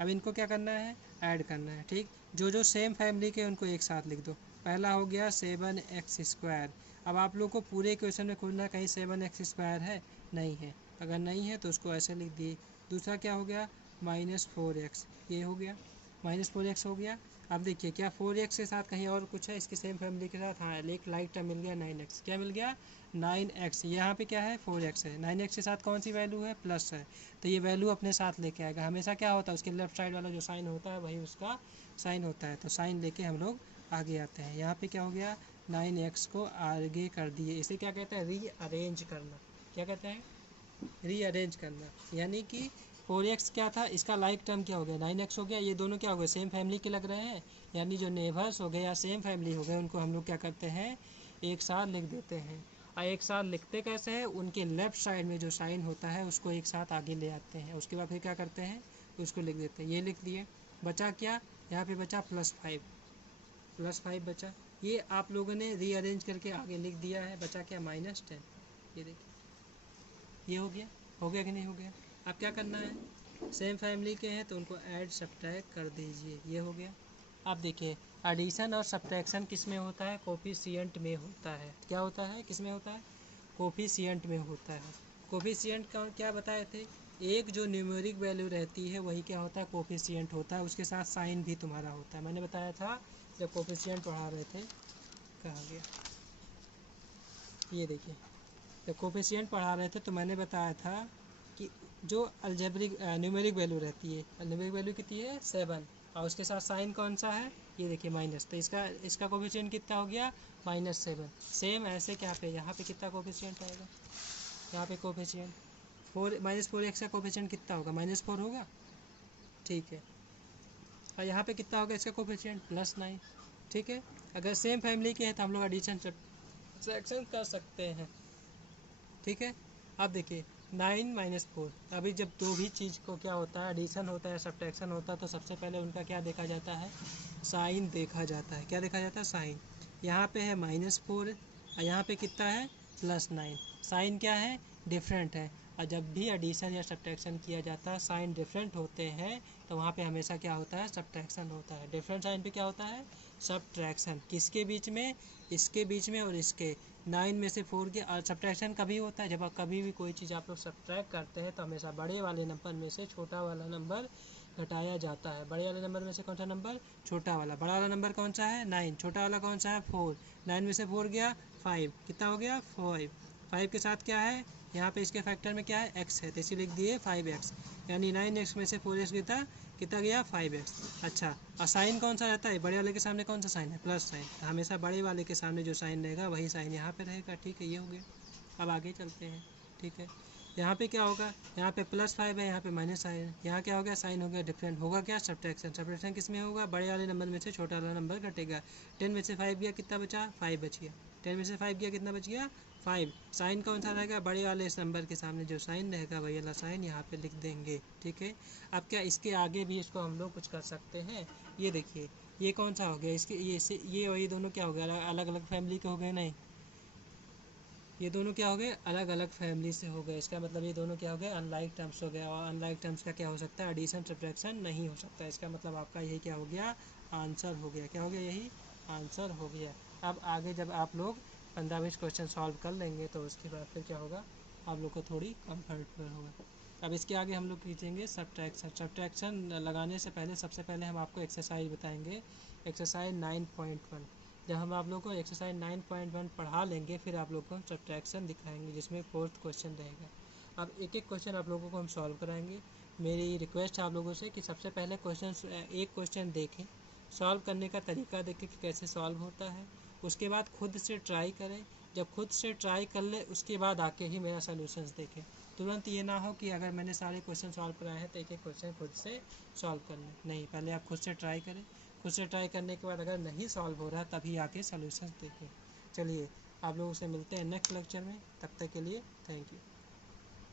अब इनको क्या करना है, ऐड करना है। ठीक, जो सेम फैमिली के उनको एक साथ लिख दो। पहला हो गया 7x स्क्वायर। अब आप लोग को पूरे इक्वेशन में खोजना, कहीं 7x स्क्वायर है, नहीं है, अगर नहीं है तो उसको ऐसे लिख दिए। दूसरा क्या हो गया, माइनस 4x, ये हो गया, माइनस 4x हो गया। अब देखिए क्या 4x के साथ कहीं और कुछ है इसकी सेम फैमिली के साथ, हाँ, एक लाइक टर्म मिल गया 9x। क्या मिल गया, 9x, यहाँ पे क्या है, 4x है, 9x के साथ कौन सी वैल्यू है, प्लस है, तो ये वैल्यू अपने साथ लेके आएगा। हमेशा क्या होता है, उसके लेफ्ट साइड वाला जो साइन होता है वही उसका साइन होता है, तो साइन लेके हम लोग आगे आते हैं। यहाँ पे क्या हो गया, 9x को आगे कर दिए, इसे क्या कहते हैं, रीअरेंज करना। क्या कहते हैं, रीअरेंज करना, यानी कि 4x क्या था, इसका लाइक टर्म क्या हो गया 9x हो गया। ये दोनों क्या हो गए, सेम फैमिली के लग रहे हैं, यानी जो नेबर्स हो गए या सेम फैमिली हो गए उनको हम लोग क्या करते हैं, एक साथ लिख देते हैं। और एक साथ लिखते कैसे हैं, उनके लेफ्ट साइड में जो साइन होता है उसको एक साथ आगे ले आते हैं, उसके बाद फिर क्या करते हैं, उसको लिख देते हैं। ये लिख दिए, बचा क्या, यहाँ पे बचा +5 बचा। ये आप लोगों ने रीअरेंज करके आगे लिख दिया है, बचा क्या -10। ये देखिए ये हो गया कि नहीं हो गया। अब क्या करना है, सेम फैमिली के हैं तो उनको ऐड सब्ट्रैक्ट कर दीजिए, ये हो गया। अब देखिए एडिशन और सब्ट्रैक्शन किस में होता है, कोफिशिएंट में होता है। क्या होता है, किस में होता है, कोफिशिएंट में होता है। कोफिशिएंट का क्या बताए थे, एक जो न्यूमेरिक वैल्यू रहती है वही क्या होता है, कोफिशिएंट होता है, उसके साथ साइन भी तुम्हारा होता है। मैंने बताया था जब कोफिशिएंट पढ़ा रहे थे, कहाँ गया, ये देखिए जब कोफिशिएंट पढ़ा रहे थे तो मैंने बताया था कि जो अलजेब्रिक न्यूमेरिक वैल्यू रहती है, न्यूमेरिक वैल्यू कितनी है 7, और उसके साथ साइन कौन सा है, ये देखिए माइनस, तो इसका कोफिशिएंट कितना हो गया -7। सेम ऐसे क्या पे यहाँ पे कितना कोफिशिएंट आएगा, यहाँ पे कोफिशिएंट -4x का कोफिशिएंट कितना होगा, -4 होगा, ठीक है। और यहाँ पे कितना होगा इसका कोफिशिएंट +9, ठीक है। अगर सेम फैमिली के हैं तो हम लोग एडिशन सब्ट्रैक्शन कर सकते हैं, ठीक है। अब देखिए 9 - 4, अभी जब दो भी चीज़ को क्या होता है, एडिशन होता है सब्ट्रैक्शन होता है, तो सबसे पहले उनका क्या देखा जाता है, साइन देखा जाता है। क्या देखा जाता है, साइन। यहाँ पे है -4 और यहाँ पे कितना है +9, साइन क्या है, डिफरेंट है। और जब भी एडिशन या सब्ट्रैक्शन किया जाता है साइन डिफरेंट होते हैं तो वहाँ पे हमेशा क्या होता है, सब्ट्रैक्शन होता है। डिफरेंट साइन पे क्या होता है, सब्ट्रैक्शन। किसके बीच में, इसके बीच में और इसके, 9 में से 4 के। और सब्ट्रैक्शन कभी होता है जब आप कभी भी कोई चीज़ आप लोग सब्ट्रैक्ट करते हैं तो हमेशा बड़े वाले नंबर में से छोटा वाला नंबर घटाया जाता है। बड़े वाले नंबर में से कौन सा नंबर, छोटा वाला। बड़ा वाला नंबर कौन सा है 9, छोटा वाला कौन सा है 4। 9 में से 4 गया 5, कितना हो गया 5। 5 के साथ क्या है, यहाँ पे इसके फैक्टर में क्या है, x है, तो इसी लिख दिए 5x, यानी 9x में से 4x कितना गया 5x। अच्छा, और साइन कौन सा रहता है, बड़े वाले के सामने कौन सा साइन है, प्लस साइन, तो हमेशा बड़े वाले के सामने जो साइन रहेगा वही साइन यहाँ पे रहेगा, ठीक है। ये हो गया। अब आगे चलते हैं, ठीक है। यहाँ पे क्या होगा, यहाँ पे +5 है, यहाँ पे -5 है, यहाँ क्या हो गया, साइन हो गया डिफरेंट, होगा क्या, सब्ट्रैक्शन। सब्ट्रैक्शन किस में होगा, बड़े वाले नंबर में से छोटा वाला नंबर घटेगा। 10 में से 5 गया, कितना बचा, 5 बच गया। 10 में से 5 गया, कितना बच गया, 5। साइन कौन सा रहेगा, बड़े वाले इस नंबर के सामने जो साइन रहेगा वही वाला साइन यहाँ पे लिख देंगे, ठीक है। अब क्या इसके आगे भी इसको हम लोग कुछ कर सकते हैं, ये देखिए ये कौन सा हो गया, इसके ये और ये दोनों क्या हो गया, अलग अलग फैमिली के हो गए, नहीं ये दोनों क्या हो गए, अलग अलग फैमिली से हो गए। इसका मतलब ये दोनों क्या हो गए, अनलाइक टर्म्स हो गया। और अनलाइक टर्म्स का क्या हो सकता है, एडिशन सब्ट्रैक्शन नहीं हो सकता। इसका मतलब आपका यही क्या हो गया, आंसर हो गया। क्या हो गया, यही आंसर हो गया। अब आगे जब आप लोग 15-20 क्वेश्चन सॉल्व कर लेंगे तो उसके बाद फिर क्या होगा, आप लोग को थोड़ी कम्फर्टेबल होगा। अब इसके आगे हम लोग खींचेंगे सब्ट्रैक्शन। सब्ट्रैक्शन लगाने से पहले सबसे पहले हम आपको एक्सरसाइज बताएंगे, एक्सरसाइज 9.1। जब हम आप लोग को एक्सरसाइज 9.1 पढ़ा लेंगे फिर आप लोग को हम सब्ट्रैक्शन दिखाएंगे, जिसमें 4th क्वेश्चन रहेगा। अब एक एक क्वेश्चन आप लोगों को हम सॉल्व कराएंगे। मेरी रिक्वेस्ट है आप लोगों से कि सबसे पहले एक क्वेश्चन देखें, सॉल्व करने का तरीका देखें कि कैसे सॉल्व होता है, उसके बाद खुद से ट्राई करें। जब खुद से ट्राई कर ले उसके बाद आके ही मेरा सोल्यूशंस देखें। तुरंत ये ना हो कि अगर मैंने सारे क्वेश्चन सॉल्व कराए हैं तो एक एक क्वेश्चन खुद से सॉल्व कर लें, नहीं, पहले आप खुद से ट्राई करें। खुद से ट्राई करने के बाद अगर नहीं सॉल्व हो रहा तभी आके सोल्यूशन देखें। चलिए आप लोगों से मिलते हैं नेक्स्ट लेक्चर में, तब तक के लिए थैंक यू।